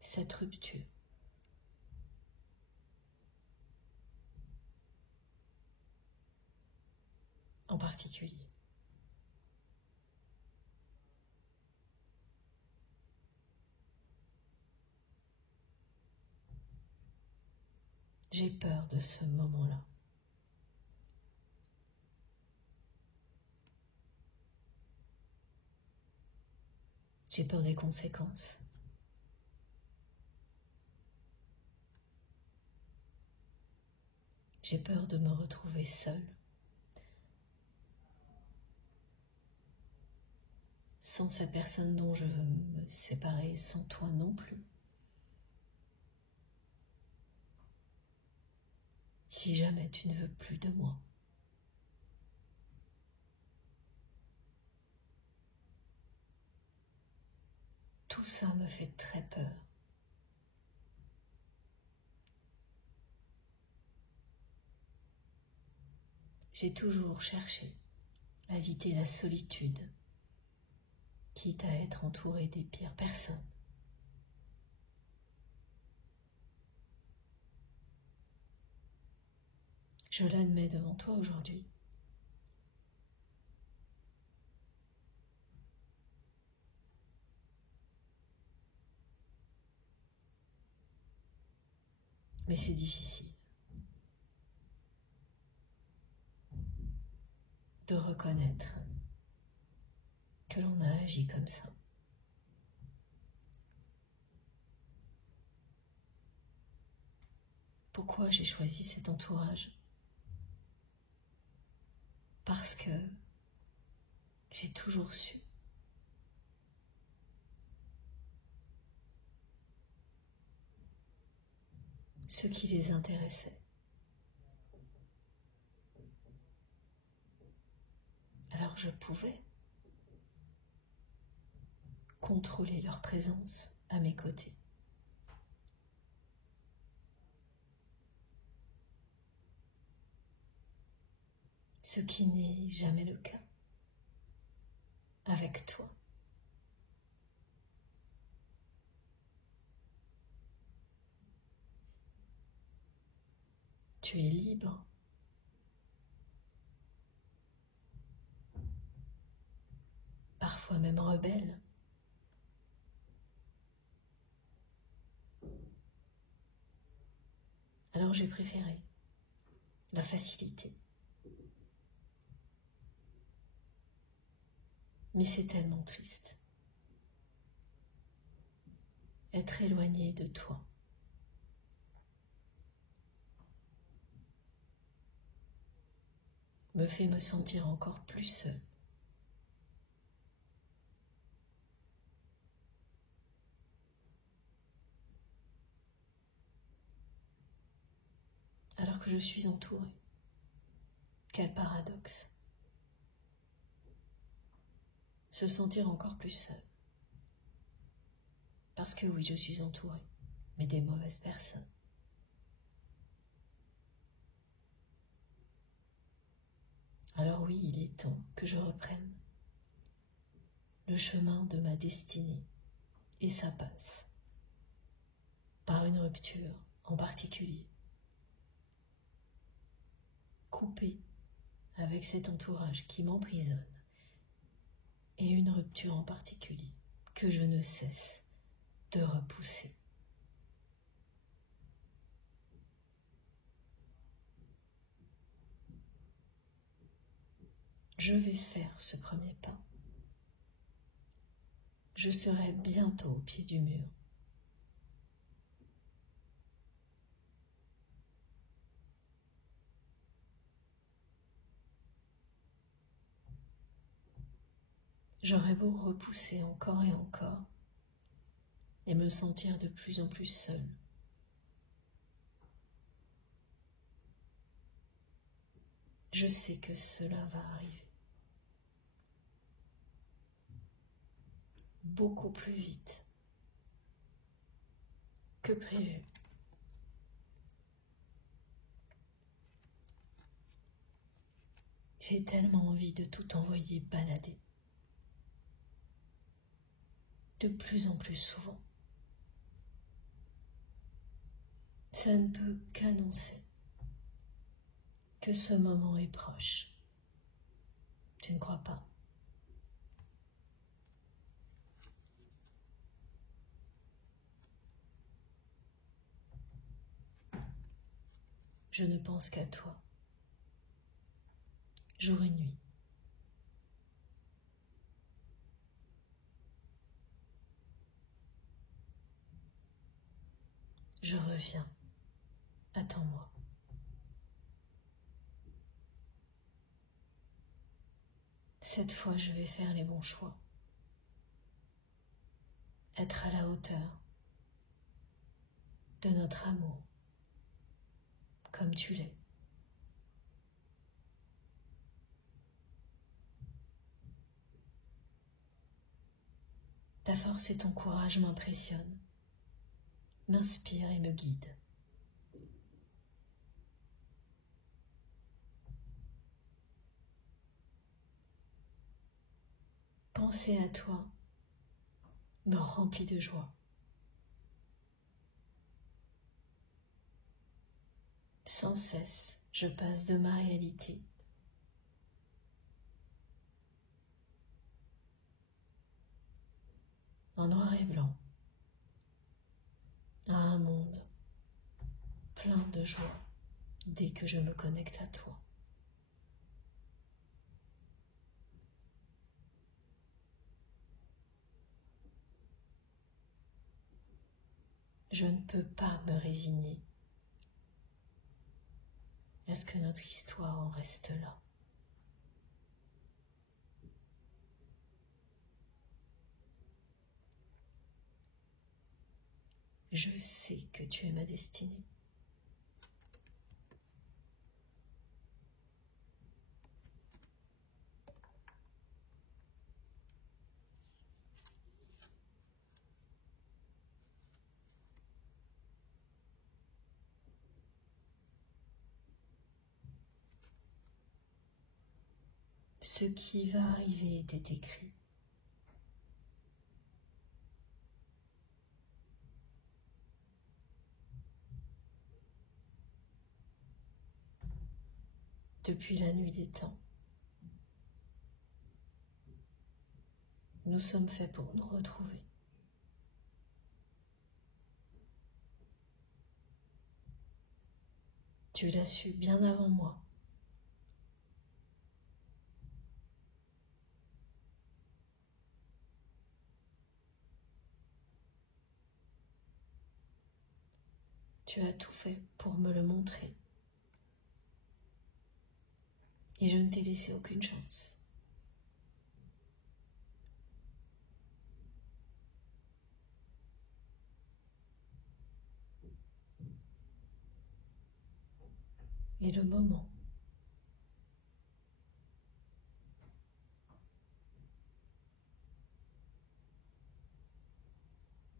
cette rupture. En particulier. J'ai peur de ce moment-là. J'ai peur des conséquences. J'ai peur de me retrouver seule, sans sa personne dont je veux me séparer, sans toi non plus. Si jamais tu ne veux plus de moi. Tout ça me fait très peur. J'ai toujours cherché à éviter la solitude, quitte à être entouré des pires personnes. Je l'admets devant toi aujourd'hui. Mais c'est difficile de reconnaître que l'on a agi comme ça. Pourquoi j'ai choisi cet entourage? Parce que j'ai toujours su ce qui les intéressait. Alors je pouvais contrôler leur présence à mes côtés. Ce qui n'est jamais le cas avec toi. Tu es libre. Parfois même rebelle. Alors j'ai préféré la facilité. Mais c'est tellement triste. Être éloigné de toi. Me fait me sentir encore plus seul. Alors que je suis entourée. Quel paradoxe. Se sentir encore plus seul. Parce que oui, je suis entourée, mais des mauvaises personnes. Alors oui, il est temps que je reprenne le chemin de ma destinée. Et ça passe par une rupture en particulier. Couper avec cet entourage qui m'emprisonne. Et une rupture en particulier que je ne cesse de repousser. Je vais faire ce premier pas. Je serai bientôt au pied du mur. J'aurai beau repousser encore et me sentir de plus en plus seule. Je sais que cela va arriver. Beaucoup plus vite que prévu. J'ai tellement envie de tout envoyer balader. De plus en plus souvent. Ça ne peut qu'annoncer que ce moment est proche. Tu ne crois pas? Je ne pense qu'à toi, jour et nuit. Je reviens, attends-moi. Cette fois, je vais faire les bons choix. Être à la hauteur de notre amour, comme tu l'es. Ta force et ton courage m'impressionnent, m'inspirent et me guident. Penser à toi me remplit de joie. Sans cesse, je passe de ma réalité en noir et blanc à un monde plein de joie dès que je me connecte à toi. Je ne peux pas me résigner à ce que notre histoire en reste là. Je sais que tu es ma destinée. Ce qui va arriver était écrit. Depuis la nuit des temps, nous sommes faits pour nous retrouver. Tu l'as su bien avant moi. Tu as tout fait pour me le montrer. Et je ne t'ai laissé aucune chance. Et le moment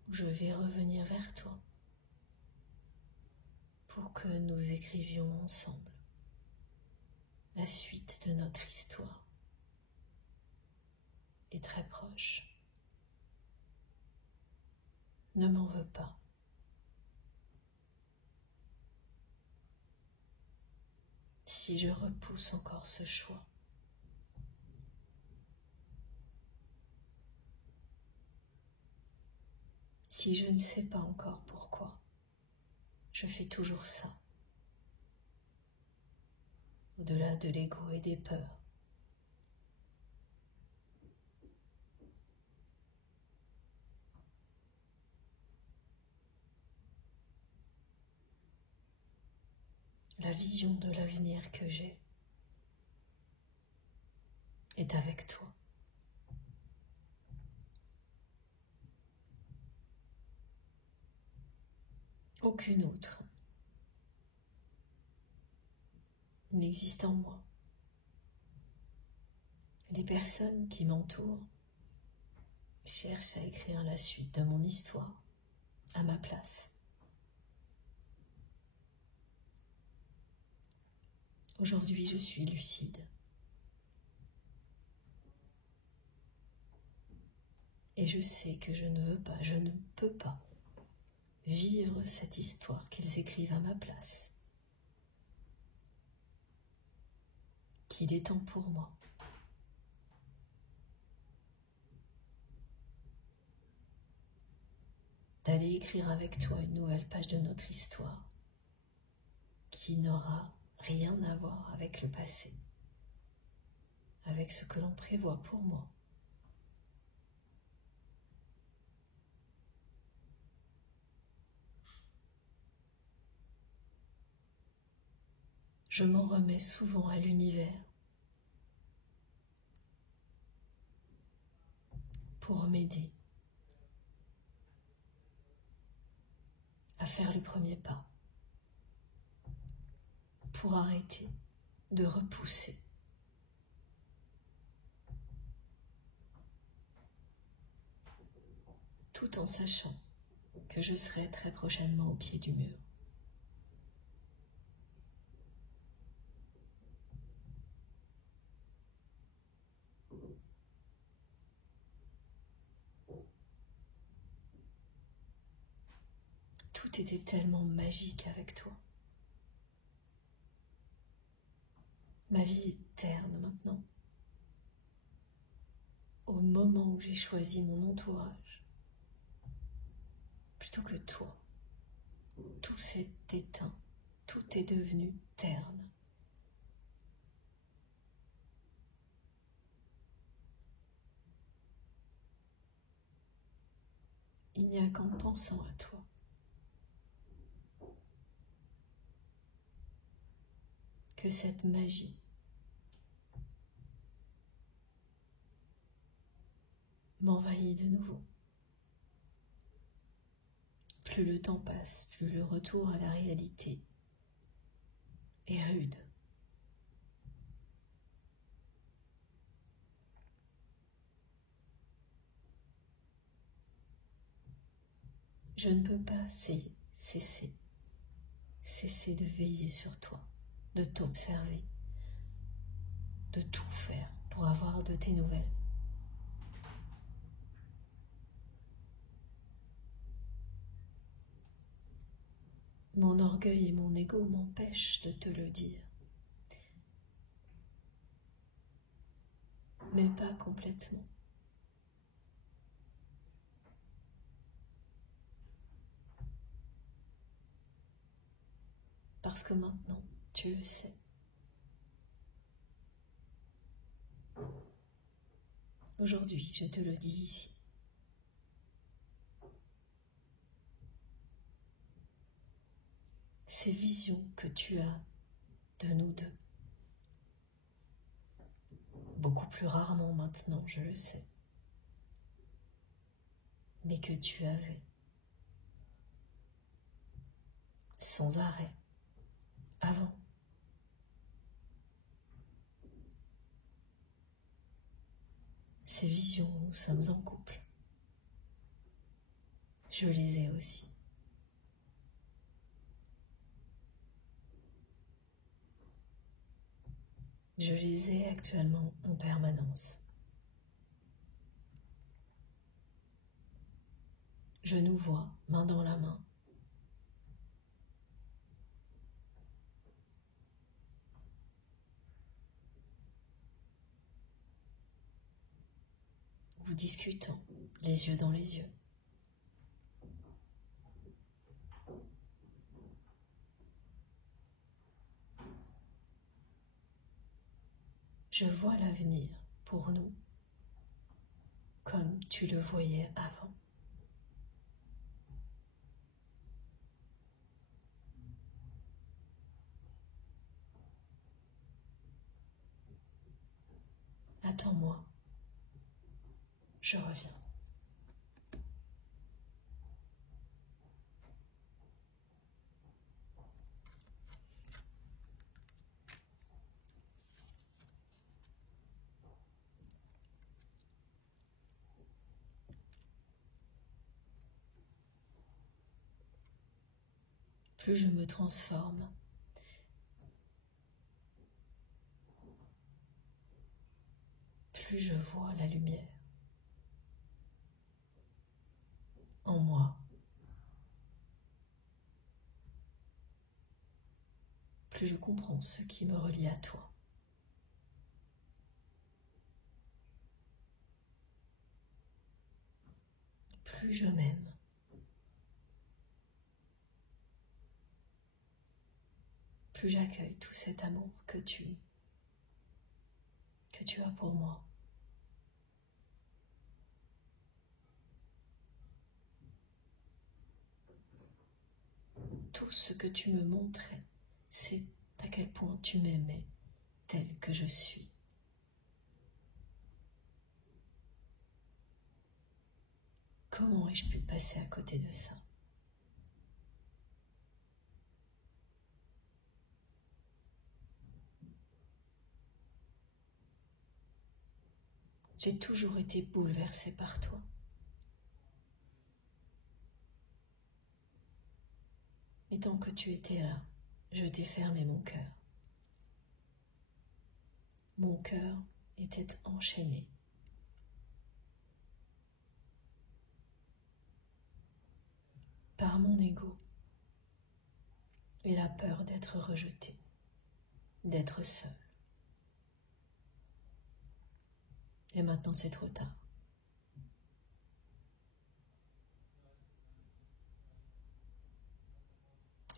où je vais revenir vers toi pour que nous écrivions ensemble la suite de notre histoire est très proche. Ne m'en veux pas. Si je repousse encore ce choix, si je ne sais pas encore pourquoi, je fais toujours ça. Au-delà de l'ego et des peurs. La vision de l'avenir que j'ai est avec toi. Aucune autre n'existe en moi. Les personnes qui m'entourent cherchent à écrire la suite de mon histoire à ma place. Aujourd'hui, je suis lucide. Et je sais que je ne peux pas vivre cette histoire qu'ils écrivent à ma place. Qu'il est temps pour moi d'aller écrire avec toi une nouvelle page de notre histoire qui n'aura rien à voir avec le passé, avec ce que l'on prévoit pour moi. Je m'en remets souvent à l'univers pour m'aider à faire le premier pas, pour arrêter de repousser. tout en sachant que je serai très prochainement au pied du mur. Tout était tellement magique avec toi. Ma vie est terne maintenant. Au moment où j'ai choisi mon entourage, plutôt que toi, tout s'est éteint, tout est devenu terne. Il n'y a qu'en pensant à toi que cette magie m'envahit de nouveau. Plus le temps passe, plus le retour à la réalité est rude. Je ne peux pas cesser de veiller sur toi, de t'observer, de tout faire pour avoir de tes nouvelles. Mon orgueil et mon ego m'empêchent de te le dire, mais pas complètement. Parce que maintenant, tu le sais. Aujourd'hui, je te le dis ici. Ces visions que tu as de nous deux, beaucoup plus rarement maintenant, je le sais, mais que tu avais, sans arrêt, avant. Ces visions où nous sommes en couple, je les ai aussi. Je les ai actuellement en permanence. Je nous vois main dans la main. Nous discutons, les yeux dans les yeux. Je vois l'avenir pour nous comme tu le voyais avant. Attends-moi, je reviens. Plus je me transforme, plus je vois la lumière en moi, plus je comprends ce qui me relie à toi. Plus je m'aime, plus j'accueille tout cet amour que tu as pour moi. Tout ce que tu me montrais, c'est à quel point tu m'aimais tel que je suis. Comment ai-je pu passer à côté de ça? J'ai toujours été bouleversée par toi. Et tant que tu étais là, je t'ai fermé mon cœur. Mon cœur était enchaîné. Par mon ego et la peur d'être rejeté, d'être seul. Et maintenant c'est trop tard.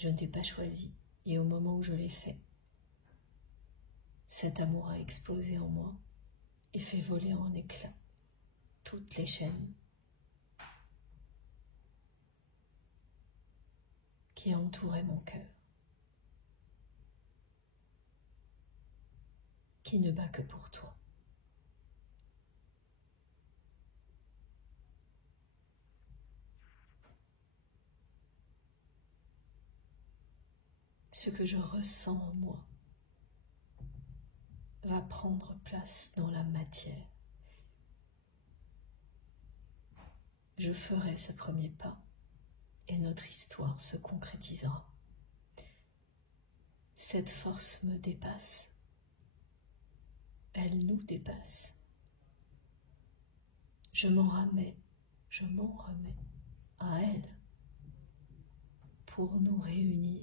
Je ne t'ai pas choisi et au moment où je l'ai fait, cet amour a explosé en moi et fait voler en éclats toutes les chaînes qui entouraient mon cœur, qui ne bat que pour toi. Ce que je ressens en moi va prendre place dans la matière. Je ferai ce premier pas et notre histoire se concrétisera. Cette force me dépasse. Elle nous dépasse. Je m'en remets à elle pour nous réunir.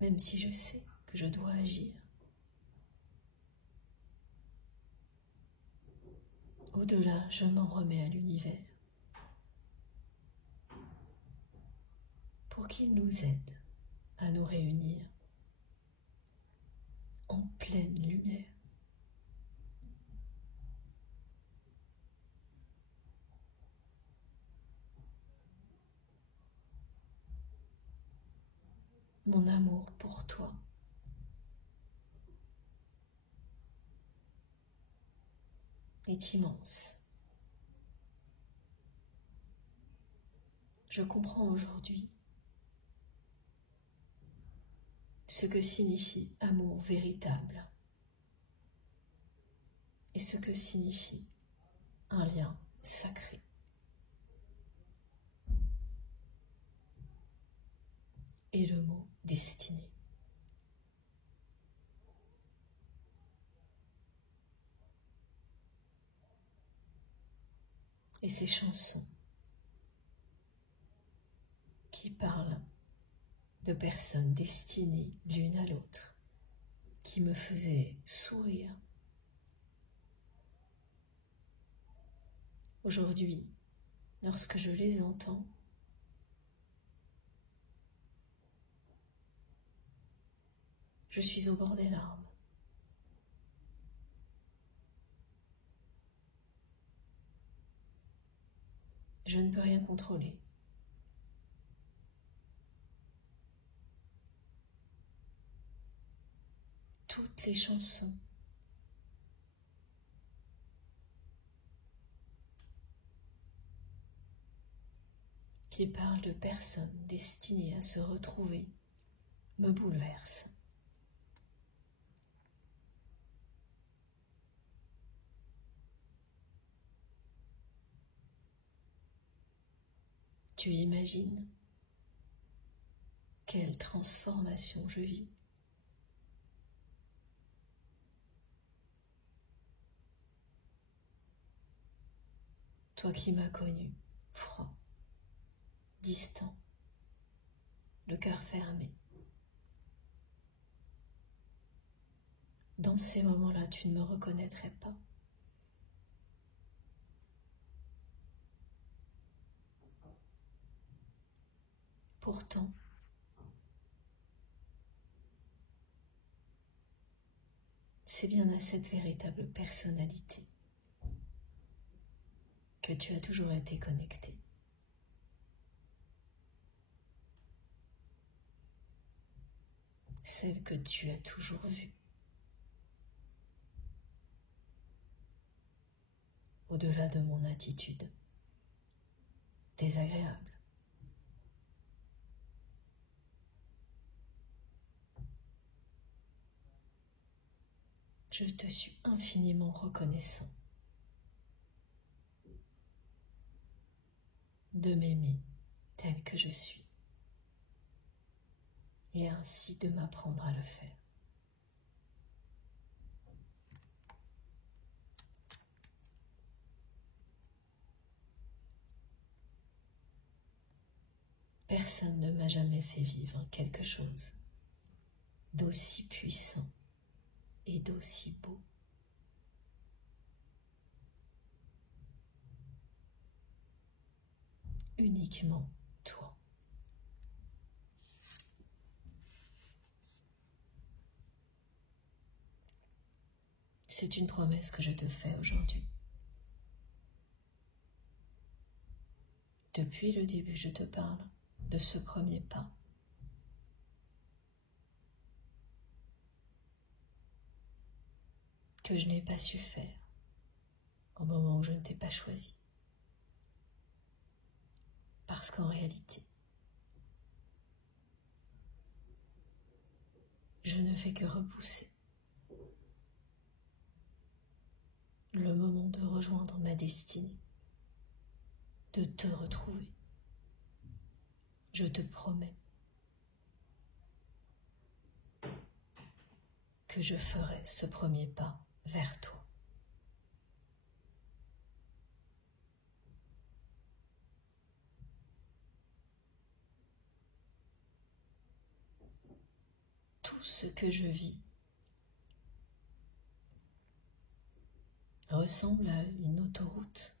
Même si je sais que je dois agir. Au-delà, je m'en remets à l'univers pour qu'il nous aide à nous réunir en pleine lumière. Mon amour pour toi est immense. Je comprends aujourd'hui ce que signifie amour véritable et ce que signifie un lien sacré. Et le mot destinée. Et ces chansons qui parlent de personnes destinées l'une à l'autre, qui me faisaient sourire. Aujourd'hui, lorsque je les entends, je suis au bord des larmes. Je ne peux rien contrôler. Toutes les chansons qui parlent de personnes destinées à se retrouver me bouleversent. Tu imagines quelle transformation je vis? Toi qui m'as connu, froid, distant, le cœur fermé. Dans ces moments-là, tu ne me reconnaîtrais pas. Pourtant, c'est bien à cette véritable personnalité que tu as toujours été connecté. Celle que tu as toujours vue. Au-delà de mon attitude désagréable. Je te suis infiniment reconnaissant de m'aimer tel que je suis et ainsi de m'apprendre à le faire. Personne ne m'a jamais fait vivre quelque chose d'aussi puissant et d'aussi beau. Uniquement toi. C'est une promesse que je te fais aujourd'hui. Depuis le début, je te parle de ce premier pas. Que je n'ai pas su faire au moment où je ne t'ai pas choisi. Parce qu'en réalité, je ne fais que repousser le moment de rejoindre ma destinée, de te retrouver. Je te promets que je ferai ce premier pas vers toi. Tout ce que je vis ressemble à une autoroute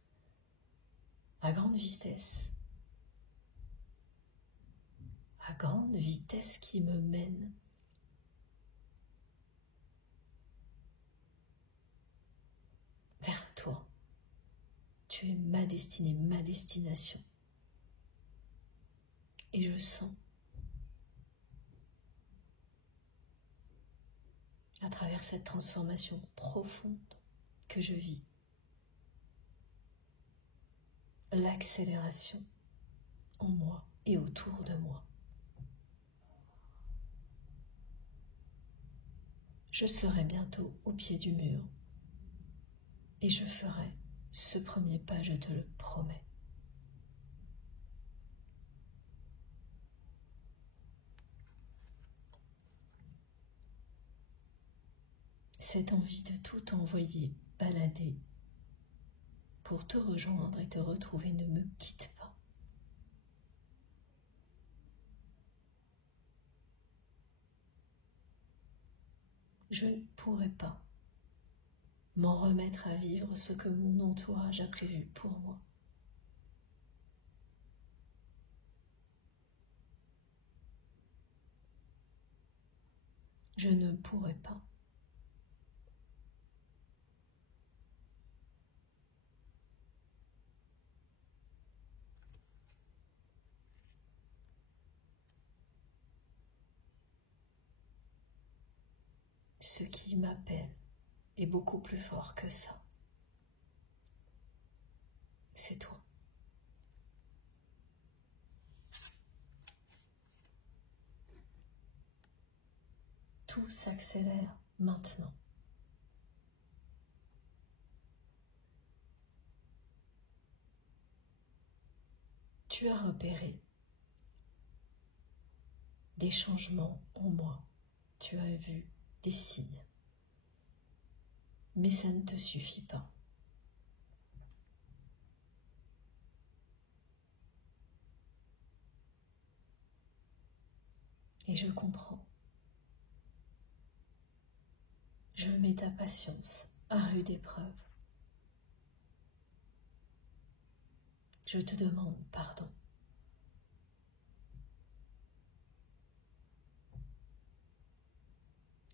à grande vitesse qui me mène vers toi. Tu es ma destinée, ma destination. Et je sens, à travers cette transformation profonde que je vis, l'accélération en moi et autour de moi. Je serai bientôt au pied du mur et je ferai ce premier pas, je te le promets. Cette envie de tout envoyer balader pour te rejoindre et te retrouver ne me quitte pas. Je ne pourrai pas m'en remettre à vivre ce que mon entourage a prévu pour moi. Je ne pourrai pas. Ce qui m'appelle est beaucoup plus fort que ça. C'est toi. Tout s'accélère maintenant. Tu as repéré des changements en moi. Tu as vu des signes. Mais ça ne te suffit pas. Et je comprends. Je mets ta patience à rude épreuve. Je te demande pardon.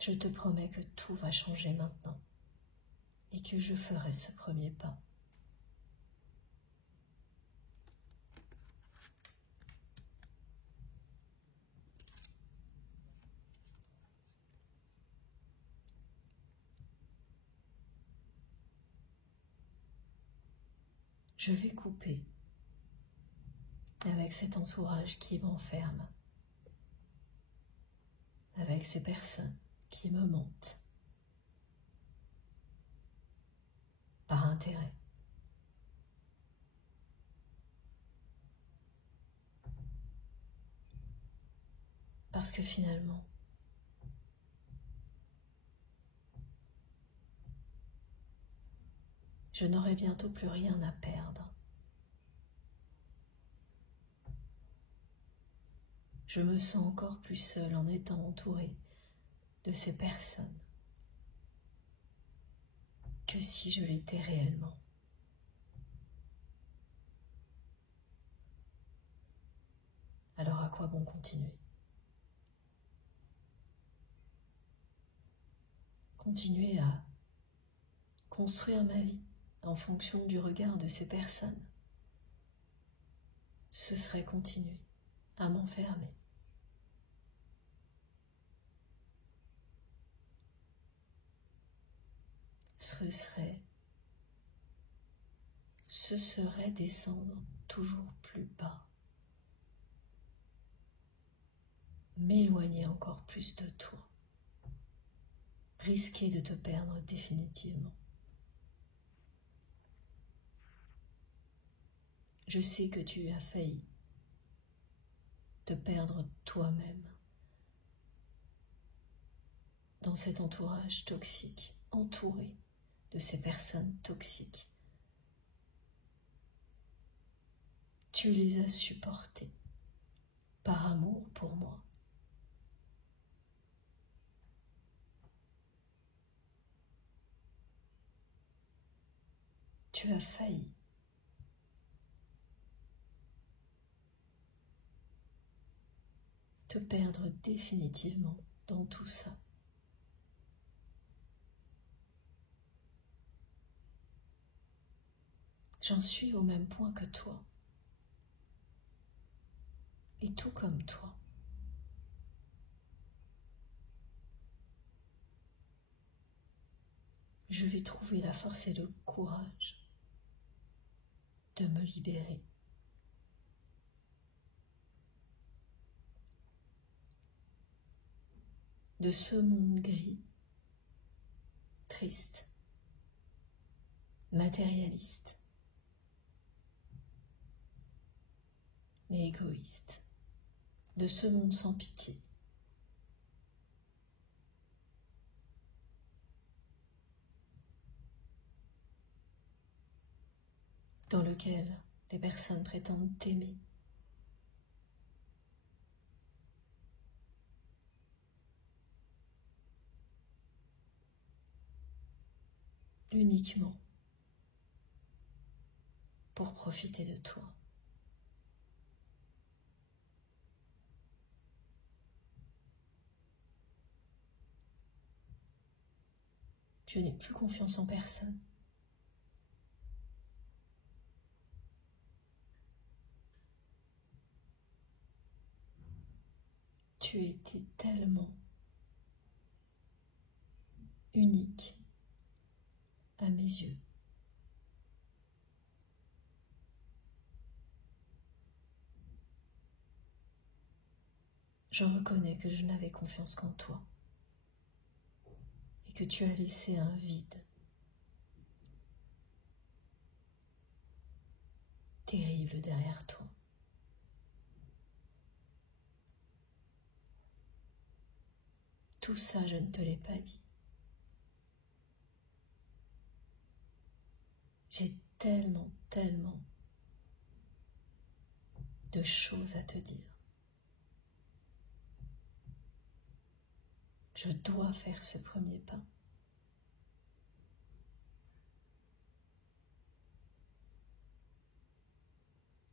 Je te promets que tout va changer maintenant et que je ferai ce premier pas. Je vais couper avec cet entourage qui m'enferme, avec ces personnes qui me mentent par intérêt. Parce que finalement, je n'aurai bientôt plus rien à perdre. Je me sens encore plus seule en étant entourée de ces personnes que si je l'étais réellement. Alors à quoi bon continuer? Continuer à construire ma vie en fonction du regard de ces personnes, ce serait continuer à m'enfermer. Ce serait descendre toujours plus bas, m'éloigner encore plus de toi, risquer de te perdre définitivement. Je sais que tu as failli te perdre toi-même dans cet entourage toxique, entouré de ces personnes toxiques. Tu les as supportées par amour pour moi. Tu as failli te perdre définitivement dans tout ça. J'en suis au même point que toi. Et tout comme toi. Je vais trouver la force et le courage de me libérer. De ce monde gris, triste, matérialiste et égoïste, de ce monde sans pitié. Dans lequel les personnes prétendent t'aimer, uniquement pour profiter de toi. Je n'ai plus confiance en personne. Tu étais tellement unique à mes yeux. Je reconnais que je n'avais confiance qu'en toi et que tu as laissé un vide terrible derrière toi. Tout ça, je ne te l'ai pas dit. J'ai tellement de choses à te dire. Je dois faire ce premier pas.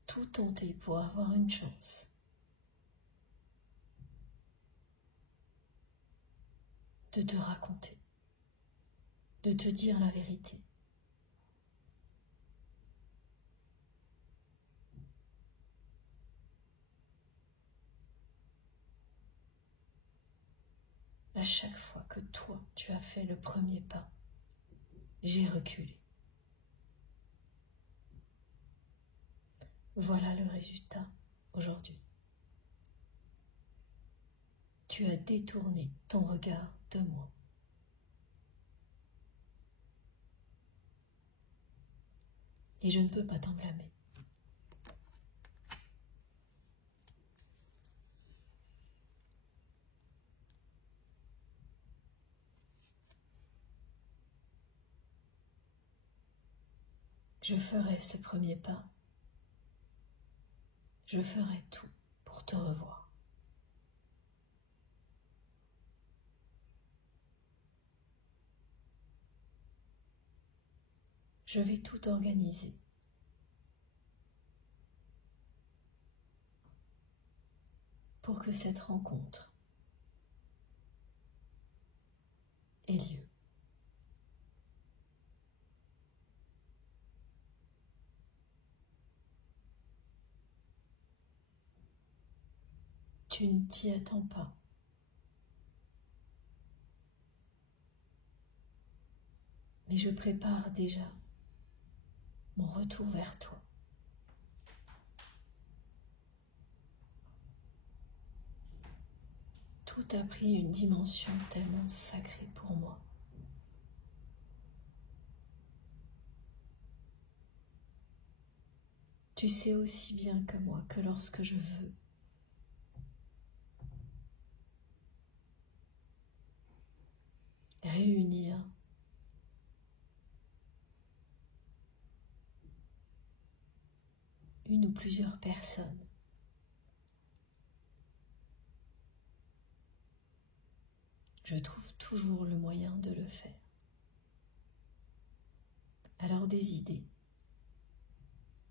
Tout tenter pour avoir une chance de te raconter, de te dire la vérité. À chaque fois que toi, tu as fait le premier pas, j'ai reculé. Voilà le résultat aujourd'hui. Tu as détourné ton regard de moi. Et je ne peux pas t'en blâmer. Je ferai ce premier pas. Je ferai tout pour te revoir. Je vais tout organiser pour que cette rencontre ait lieu. Tu ne t'y attends pas. Mais je prépare déjà mon retour vers toi. Tout a pris une dimension tellement sacrée pour moi. Tu sais aussi bien que moi que lorsque je veux, réunir une ou plusieurs personnes, je trouve toujours le moyen de le faire. Alors des idées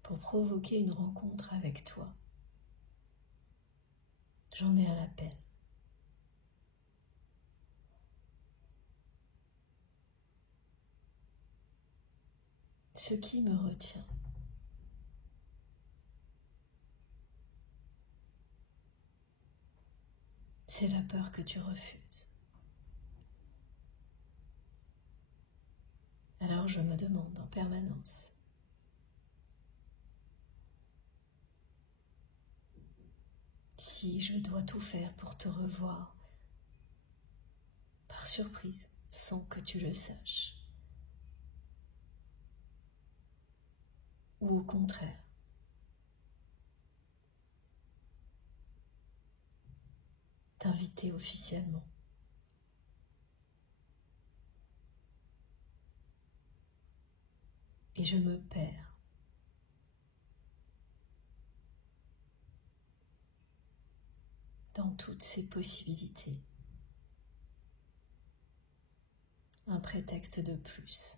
pour provoquer une rencontre avec toi, j'en ai à l'appel. Ce qui me retient, c'est la peur que tu refuses. Alors je me demande en permanence si je dois tout faire pour te revoir par surprise sans que tu le saches. Ou au contraire, t'inviter officiellement. Et je me perds dans toutes ces possibilités. Un prétexte de plus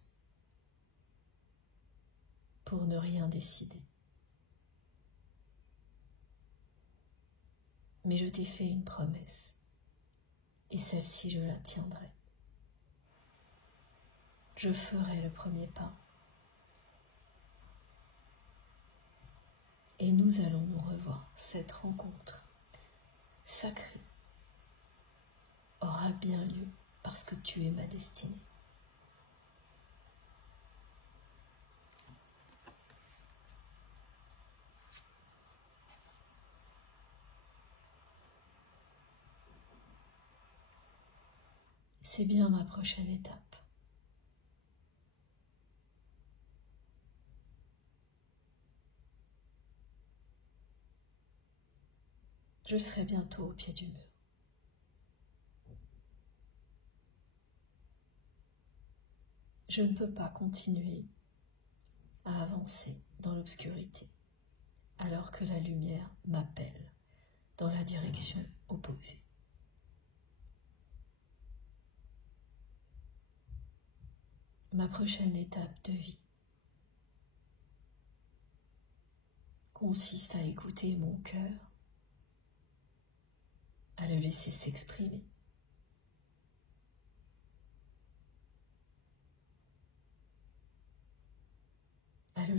pour ne rien décider. Mais je t'ai fait une promesse, et celle-ci je la tiendrai. Je ferai le premier pas, et nous allons nous revoir. Cette rencontre sacrée aura bien lieu parce que tu es ma destinée. C'est bien ma prochaine étape. Je serai bientôt au pied du mur. Je ne peux pas continuer à avancer dans l'obscurité alors que la lumière m'appelle dans la direction opposée. Ma prochaine étape de vie consiste à écouter mon cœur, à le laisser s'exprimer, à le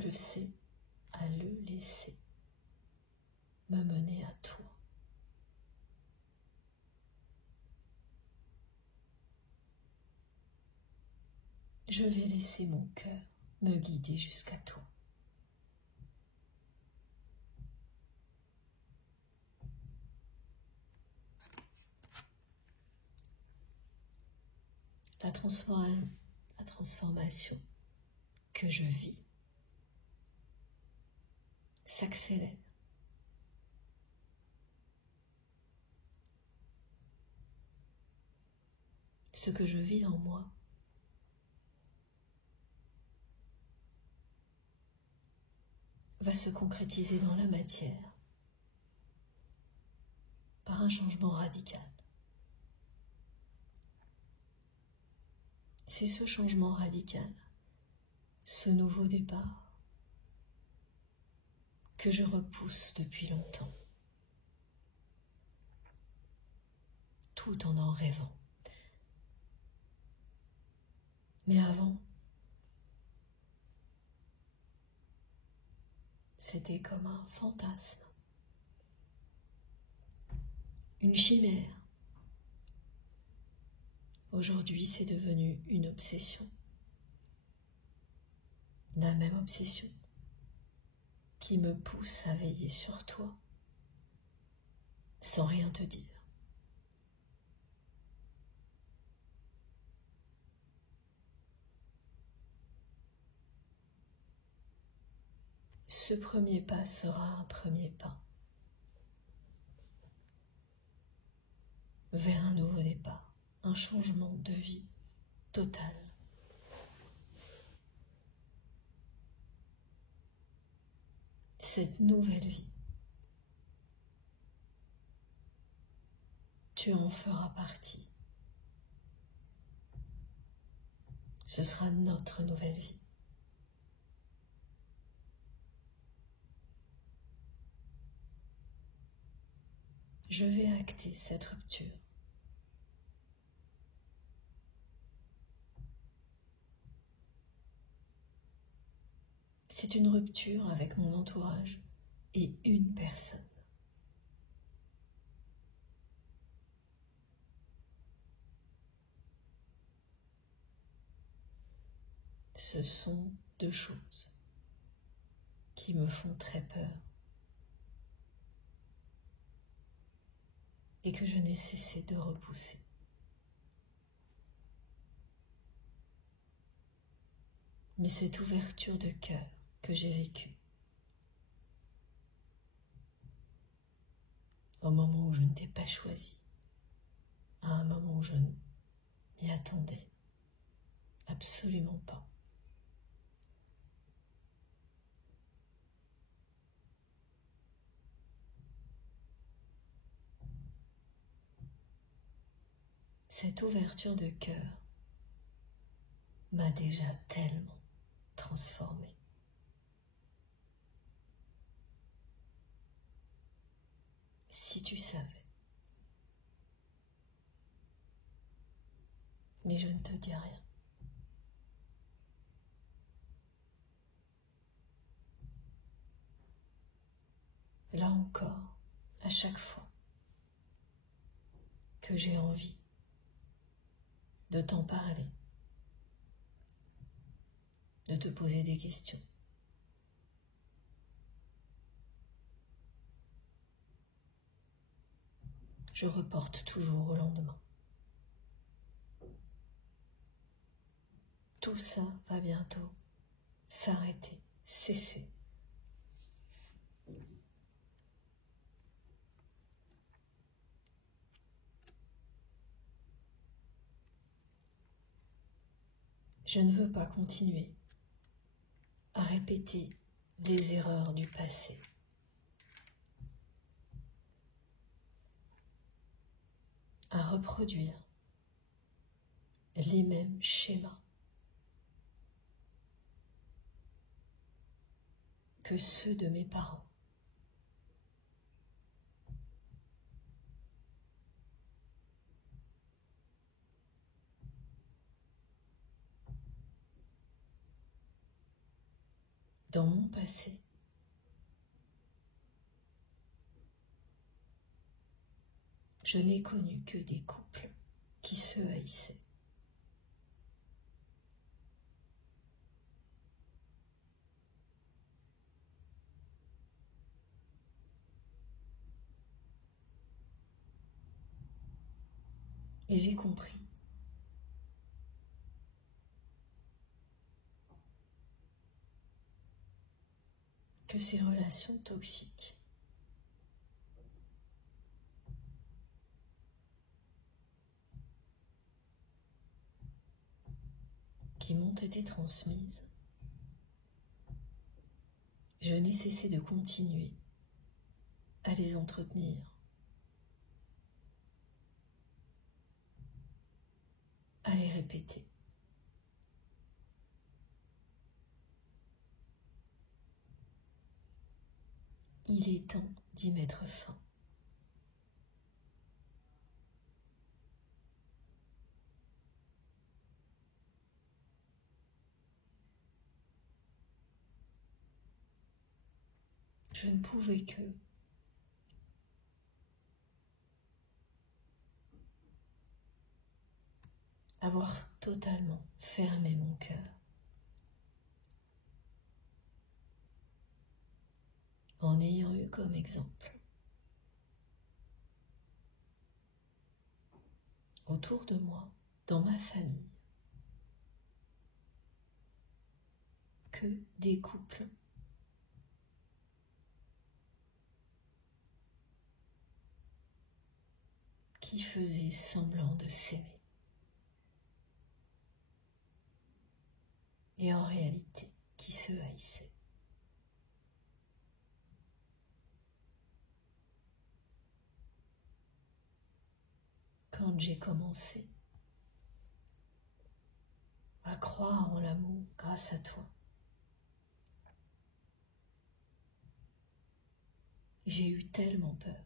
laisser me mener à toi. Je vais laisser mon cœur me guider jusqu'à toi. La transformation que je vis s'accélère. Ce que je vis en moi va se concrétiser dans la matière par un changement radical. C'est ce changement radical, ce nouveau départ, que je repousse depuis longtemps, tout en rêvant. Mais avant, c'était comme un fantasme, une chimère. Aujourd'hui, c'est devenu une obsession. La même obsession qui me pousse à veiller sur toi, sans rien te dire. Ce premier pas sera un premier pas vers un nouveau départ, un changement de vie total. Cette nouvelle vie, tu en feras partie. Ce sera notre nouvelle vie. Je vais acter cette rupture. C'est une rupture avec mon entourage et une personne. Ce sont deux choses qui me font très peur et que je n'ai cessé de repousser. Mais cette ouverture de cœur que j'ai vécue, au moment où je ne t'ai pas choisi, à un moment où je ne m'y attendais absolument pas. Cette ouverture de cœur m'a déjà tellement transformée. Si tu savais. Mais je ne te dis rien. Là encore, à chaque fois que j'ai envie de t'en parler, de te poser des questions, je reporte toujours au lendemain. Tout ça va bientôt s'arrêter, cesser. Je ne veux pas continuer à répéter les erreurs du passé. À reproduire les mêmes schémas que ceux de mes parents. Dans mon passé, je n'ai connu que des couples qui se haïssaient. Et j'ai compris que ces relations toxiques qui m'ont été transmises, Je n'ai cessé de continuer à les entretenir, à les répéter. Il est temps d'y mettre fin. Je ne pouvais que avoir totalement fermé mon cœur en ayant eu comme exemple autour de moi, dans ma famille, que des couples qui faisaient semblant de s'aimer. Et en réalité, qui se haïssaient. Quand j'ai commencé à croire en l'amour grâce à toi, j'ai eu tellement peur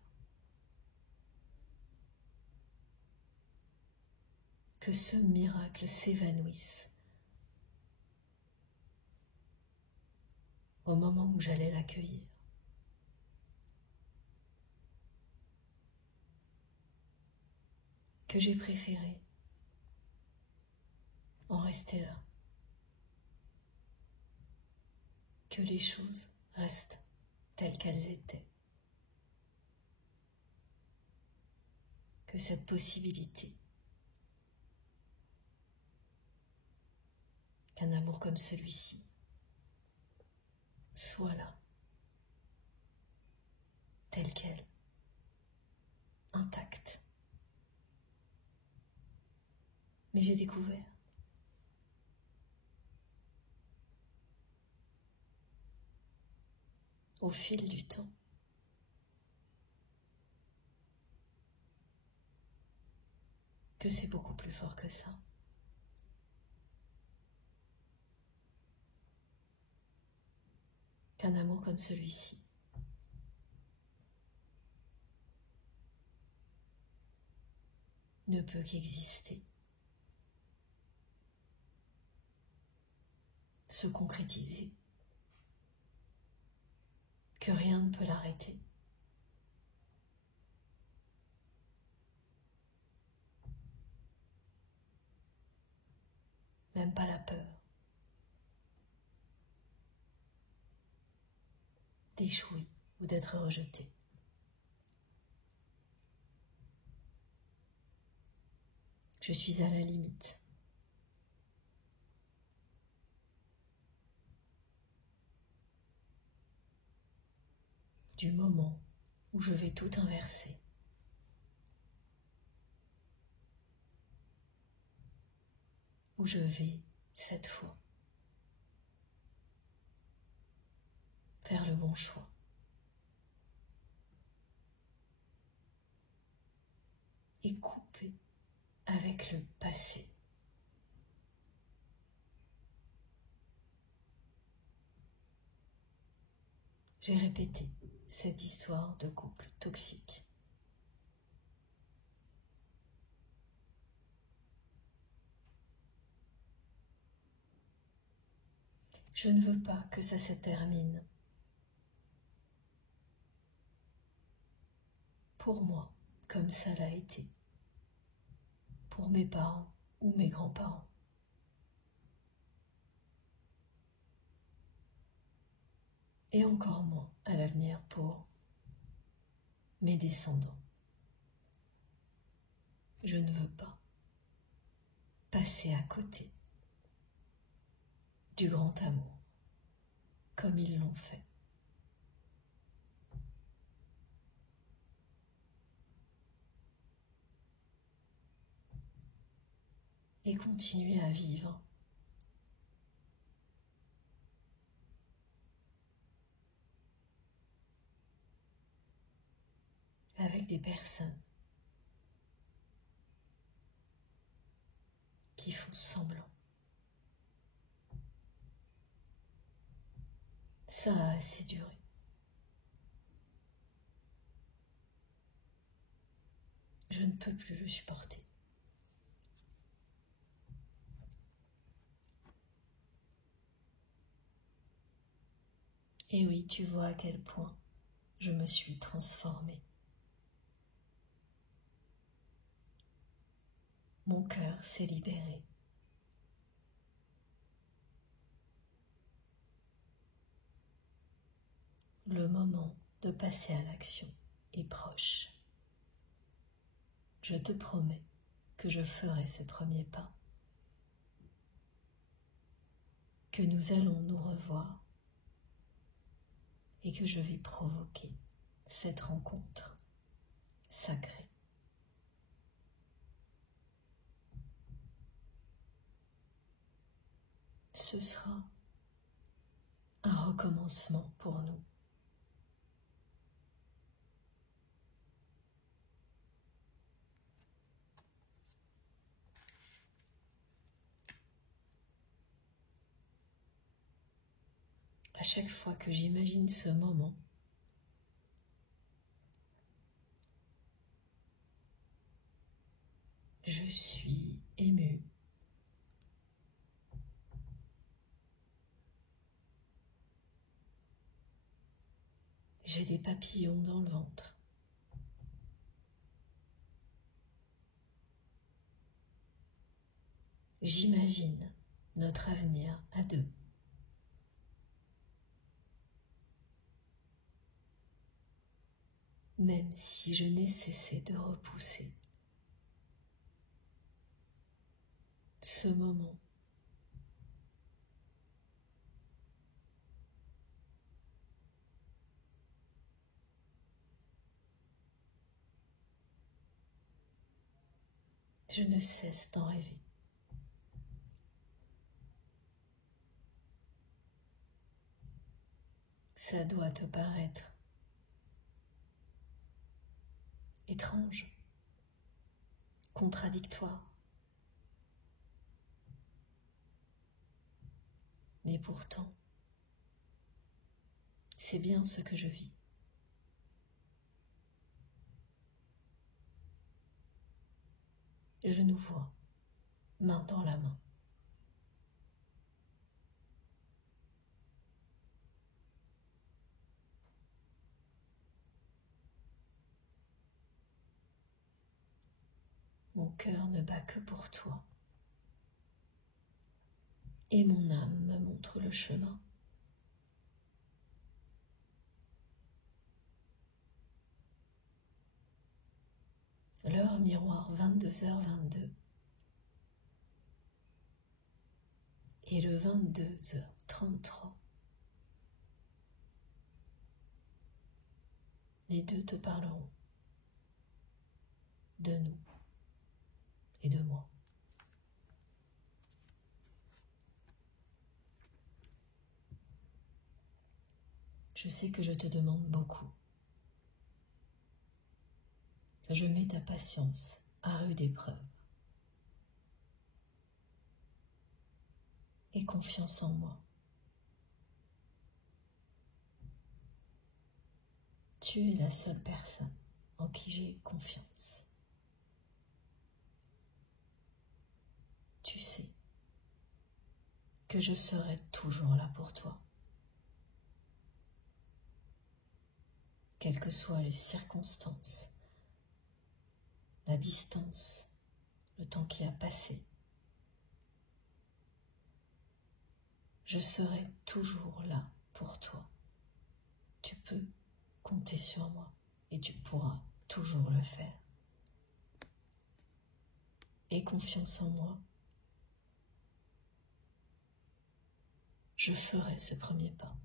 que ce miracle s'évanouisse au moment où j'allais l'accueillir. Que j'ai préféré en rester là. Que les choses restent telles qu'elles étaient. Que cette possibilité qu'un amour comme celui-ci soit là, tel quel, intact. Mais j'ai découvert au fil du temps que c'est beaucoup plus fort que ça. Qu'un amour comme celui-ci ne peut qu'exister, se concrétiser, que rien ne peut l'arrêter. Même pas la peur d'échouer ou d'être rejeté. Je suis à la limite. Du moment où je vais tout inverser. Où je vais, cette fois, faire le bon choix. Et couper avec le passé. J'ai répété cette histoire de couple toxique. Je ne veux pas que ça se termine. Pour moi, comme ça l'a été. Pour mes parents ou mes grands-parents. Et encore moins à l'avenir pour mes descendants. Je ne veux pas passer à côté du grand amour comme ils l'ont fait. Et continuer à vivre des personnes qui font semblant. Ça a assez duré. Je ne peux plus le supporter. Et oui, tu vois à quel point je me suis transformée. Mon cœur s'est libéré. Le moment de passer à l'action est proche. Je te promets que je ferai ce premier pas, que nous allons nous revoir et que je vais provoquer cette rencontre sacrée. Ce sera un recommencement pour nous. À chaque fois que j'imagine ce moment, je suis émue. J'ai des papillons dans le ventre. J'imagine notre avenir à deux. Même si je n'ai cessé de repousser ce moment. Je ne cesse d'en rêver. Ça doit te paraître étrange, contradictoire. Mais pourtant, c'est bien ce que je vis. Je nous vois, main dans la main. Mon cœur ne bat que pour toi. Et mon âme me montre le chemin. L'heure miroir 22h22 et le 22h33. Les deux te parleront de nous et de moi. Je sais que je te demande beaucoup. Je mets ta patience à rude épreuve. Et confiance en moi. Tu es la seule personne en qui j'ai confiance. Tu sais que je serai toujours là pour toi. Quelles que soient les circonstances, la distance, le temps qui a passé, je serai toujours là pour toi. Tu peux compter sur moi et tu pourras toujours le faire. Aie confiance en moi. Je ferai ce premier pas.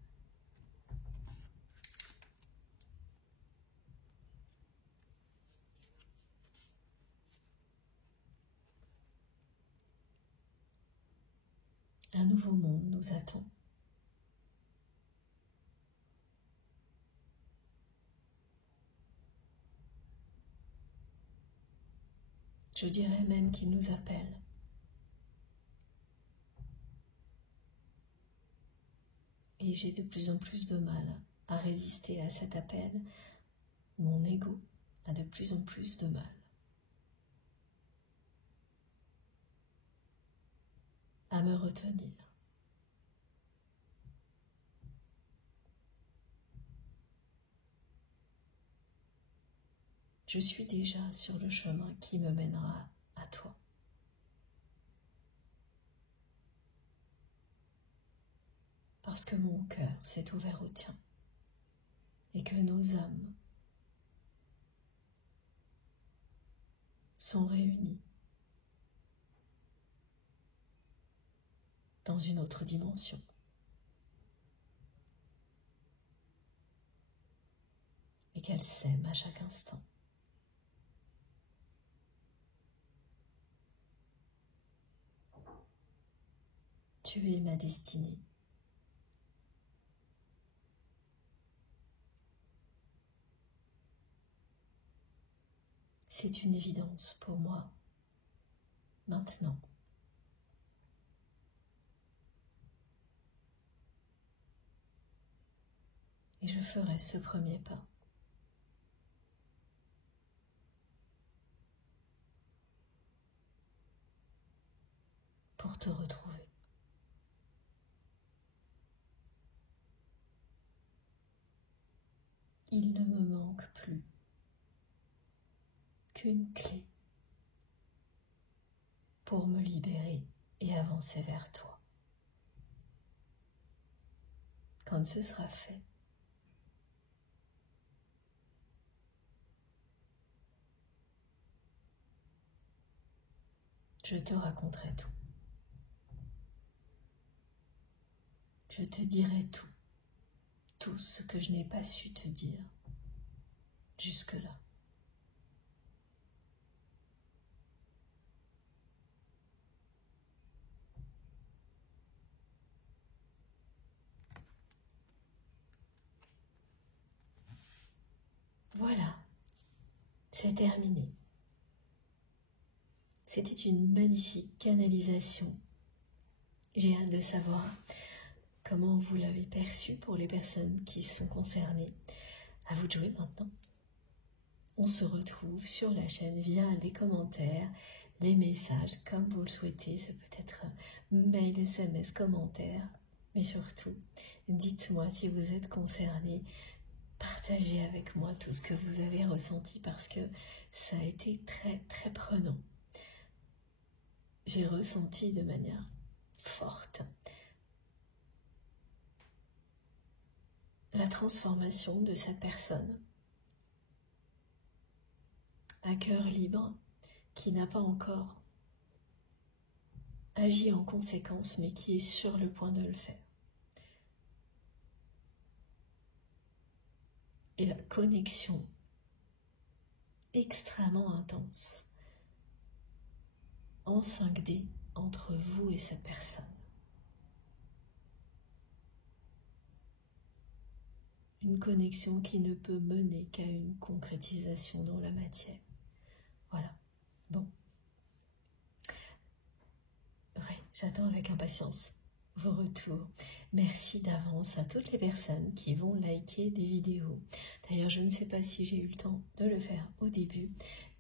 Un nouveau monde nous attend. Je dirais même qu'il nous appelle. Et j'ai de plus en plus de mal à résister à cet appel. Mon ego a de plus en plus de mal à me retenir. Je suis déjà sur le chemin qui me mènera à toi. Parce que mon cœur s'est ouvert au tien et que nos âmes sont réunies dans une autre dimension. Et qu'elles s'aiment à chaque instant. Tu es ma destinée. C'est une évidence pour moi, maintenant. Et je ferai ce premier pas. Pour te retrouver. Il ne me manque plus qu'une clé pour me libérer et avancer vers toi. Quand ce sera fait, je te raconterai tout. Je te dirai tout. Tout ce que je n'ai pas su te dire jusque-là. Voilà, c'est terminé. C'était une magnifique canalisation. J'ai hâte de savoir comment vous l'avez perçu pour les personnes qui sont concernées. À vous de jouer maintenant. On se retrouve sur la chaîne via les commentaires, les messages, comme vous le souhaitez. Ça peut être mail, SMS, commentaires. Mais surtout, dites-moi si vous êtes concerné. Partagez avec moi tout ce que vous avez ressenti parce que ça a été très, très prenant. J'ai ressenti de manière forte la transformation de cette personne à cœur libre qui n'a pas encore agi en conséquence mais qui est sur le point de le faire. Et la connexion extrêmement intense en 5D entre vous et cette personne. Une connexion qui ne peut mener qu'à une concrétisation dans la matière. Voilà. Bon. Ouais, j'attends avec impatience vos retours. Merci d'avance à toutes les personnes qui vont liker les vidéos. D'ailleurs, je ne sais pas si j'ai eu le temps de le faire au début,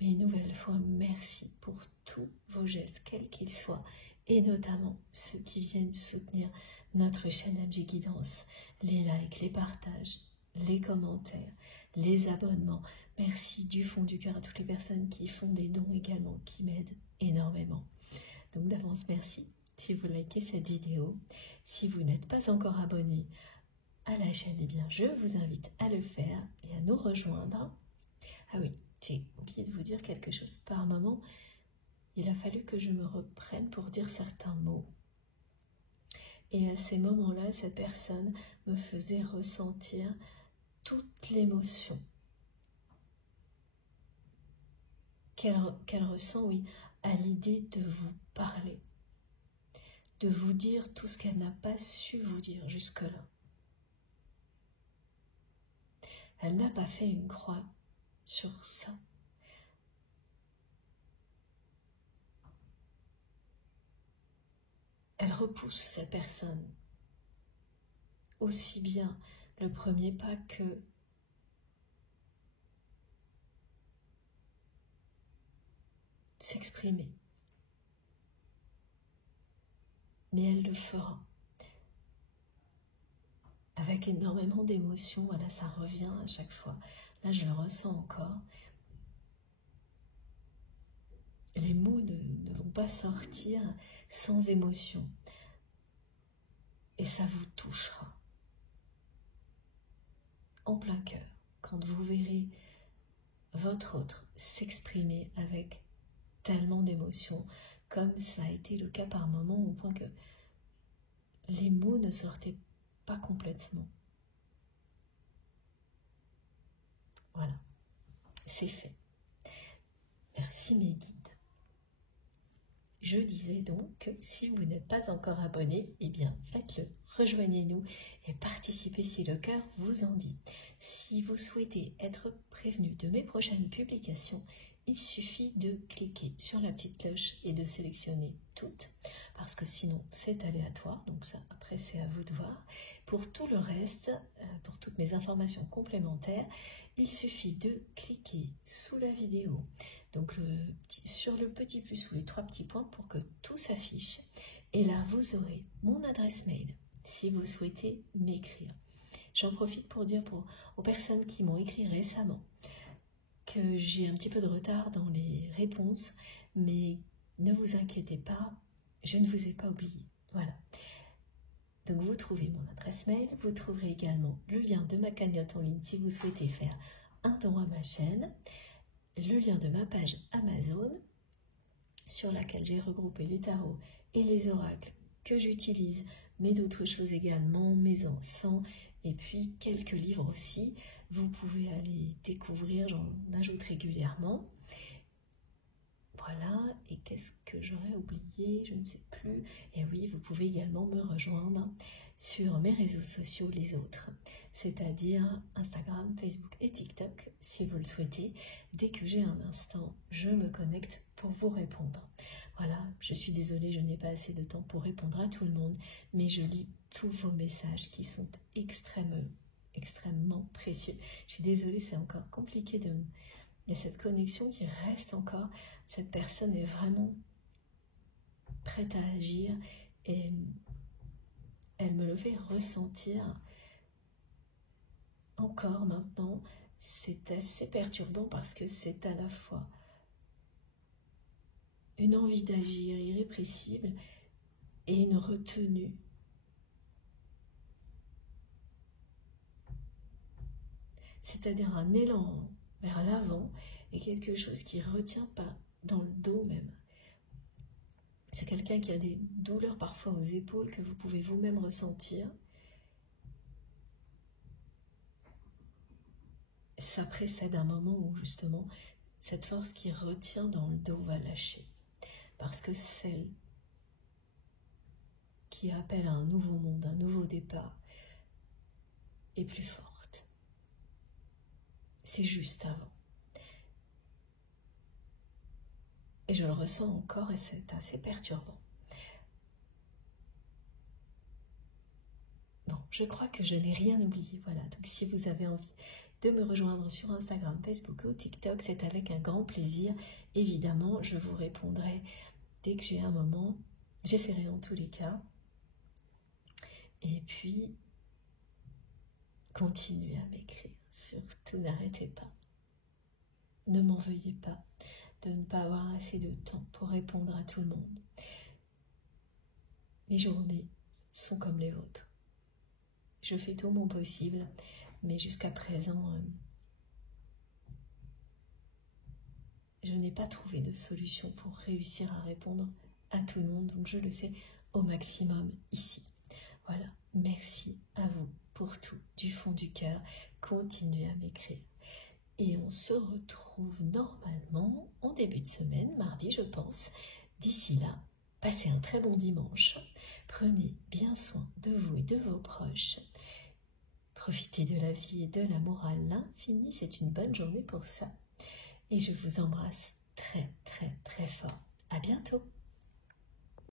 mais une nouvelle fois, merci pour tous vos gestes, quels qu'ils soient, et notamment ceux qui viennent soutenir notre chaîne MG Guidance, les likes, les partages, les commentaires, les abonnements. Merci du fond du cœur à toutes les personnes qui font des dons également, qui m'aident énormément. Donc d'avance, merci si vous likez cette vidéo. Si vous n'êtes pas encore abonné à la chaîne, eh bien je vous invite à le faire et à nous rejoindre. Ah oui, j'ai oublié de vous dire quelque chose. Par moment, il a fallu que je me reprenne pour dire certains mots. Et à ces moments-là, cette personne me faisait ressentir toute l'émotion qu'elle ressent, oui, à l'idée de vous parler, de vous dire tout ce qu'elle n'a pas su vous dire jusque-là. Elle n'a pas fait une croix sur ça. elle repousse cette personne. Aussi bien le premier pas que s'exprimer. Mais elle le fera. Avec énormément d'émotion, voilà, ça revient à chaque fois. Là, je le ressens encore. Les mots ne vont pas sortir sans émotion. Et ça vous touchera. En plein cœur, quand vous verrez votre autre s'exprimer avec tellement d'émotion, comme ça a été le cas par moments, au point que les mots ne sortaient pas complètement. Voilà, c'est fait. Merci mes guides. Je disais donc que si vous n'êtes pas encore abonné, eh bien faites-le, rejoignez-nous et participez si le cœur vous en dit. Si vous souhaitez être prévenu de mes prochaines publications, il suffit de cliquer sur la petite cloche et de sélectionner toutes, parce que sinon c'est aléatoire, donc ça après c'est à vous de voir. Pour tout le reste, pour toutes mes informations complémentaires, il suffit de cliquer sous la vidéo, donc sur le petit plus ou les 3 petits points pour que tout s'affiche. Et là, vous aurez mon adresse mail si vous souhaitez m'écrire. J'en profite pour dire aux personnes qui m'ont écrit récemment que j'ai un petit peu de retard dans les réponses, mais ne vous inquiétez pas, je ne vous ai pas oublié. Voilà. Donc vous trouvez mon adresse mail, vous trouverez également le lien de ma cagnotte en ligne si vous souhaitez faire un don à ma chaîne, le lien de ma page Amazon sur laquelle j'ai regroupé les tarots et les oracles que j'utilise, mais d'autres choses également, mes encens et puis quelques livres aussi. Vous pouvez aller découvrir, j'en ajoute régulièrement. Voilà, et qu'est-ce que j'aurais oublié? Je ne sais plus. Et oui, vous pouvez également me rejoindre sur mes réseaux sociaux, les autres, c'est-à-dire Instagram, Facebook et TikTok, si vous le souhaitez. Dès que j'ai un instant, je me connecte pour vous répondre. Voilà, je suis désolée, je n'ai pas assez de temps pour répondre à tout le monde, mais je lis tous vos messages qui sont extrêmement précieux. Je suis désolée, c'est encore compliqué il y a cette connexion qui reste encore. Cette personne est vraiment prête à agir et elle me le fait ressentir encore maintenant. C'est assez perturbant parce que c'est à la fois une envie d'agir irrépressible et une retenue. C'est-à-dire un élan vers l'avant et quelque chose qui ne retient pas dans le dos même. C'est quelqu'un qui a des douleurs parfois aux épaules que vous pouvez vous-même ressentir. Ça précède un moment où justement cette force qui retient dans le dos va lâcher. Parce que celle qui appelle à un nouveau monde, un nouveau départ, est plus forte. C'est juste avant. Et je le ressens encore et c'est assez perturbant. Bon, je crois que je n'ai rien oublié. Voilà, donc si vous avez envie de me rejoindre sur Instagram, Facebook ou TikTok, c'est avec un grand plaisir. Évidemment, je vous répondrai dès que j'ai un moment. J'essaierai en tous les cas. Et puis, continuez à m'écrire. Surtout, n'arrêtez pas. Ne m'en veuillez pas de ne pas avoir assez de temps pour répondre à tout le monde. Mes journées sont comme les vôtres. Je fais tout mon possible, mais jusqu'à présent, je n'ai pas trouvé de solution pour réussir à répondre à tout le monde, donc je le fais au maximum ici. Voilà, merci à vous pour tout, du fond du cœur. Continuez à m'écrire. Et on se retrouve normalement en début de semaine, mardi je pense. D'ici là, passez un très bon dimanche. Prenez bien soin de vous et de vos proches. Profitez de la vie et de l'amour à l'infini, c'est une bonne journée pour ça. Et je vous embrasse très très très fort. À bientôt.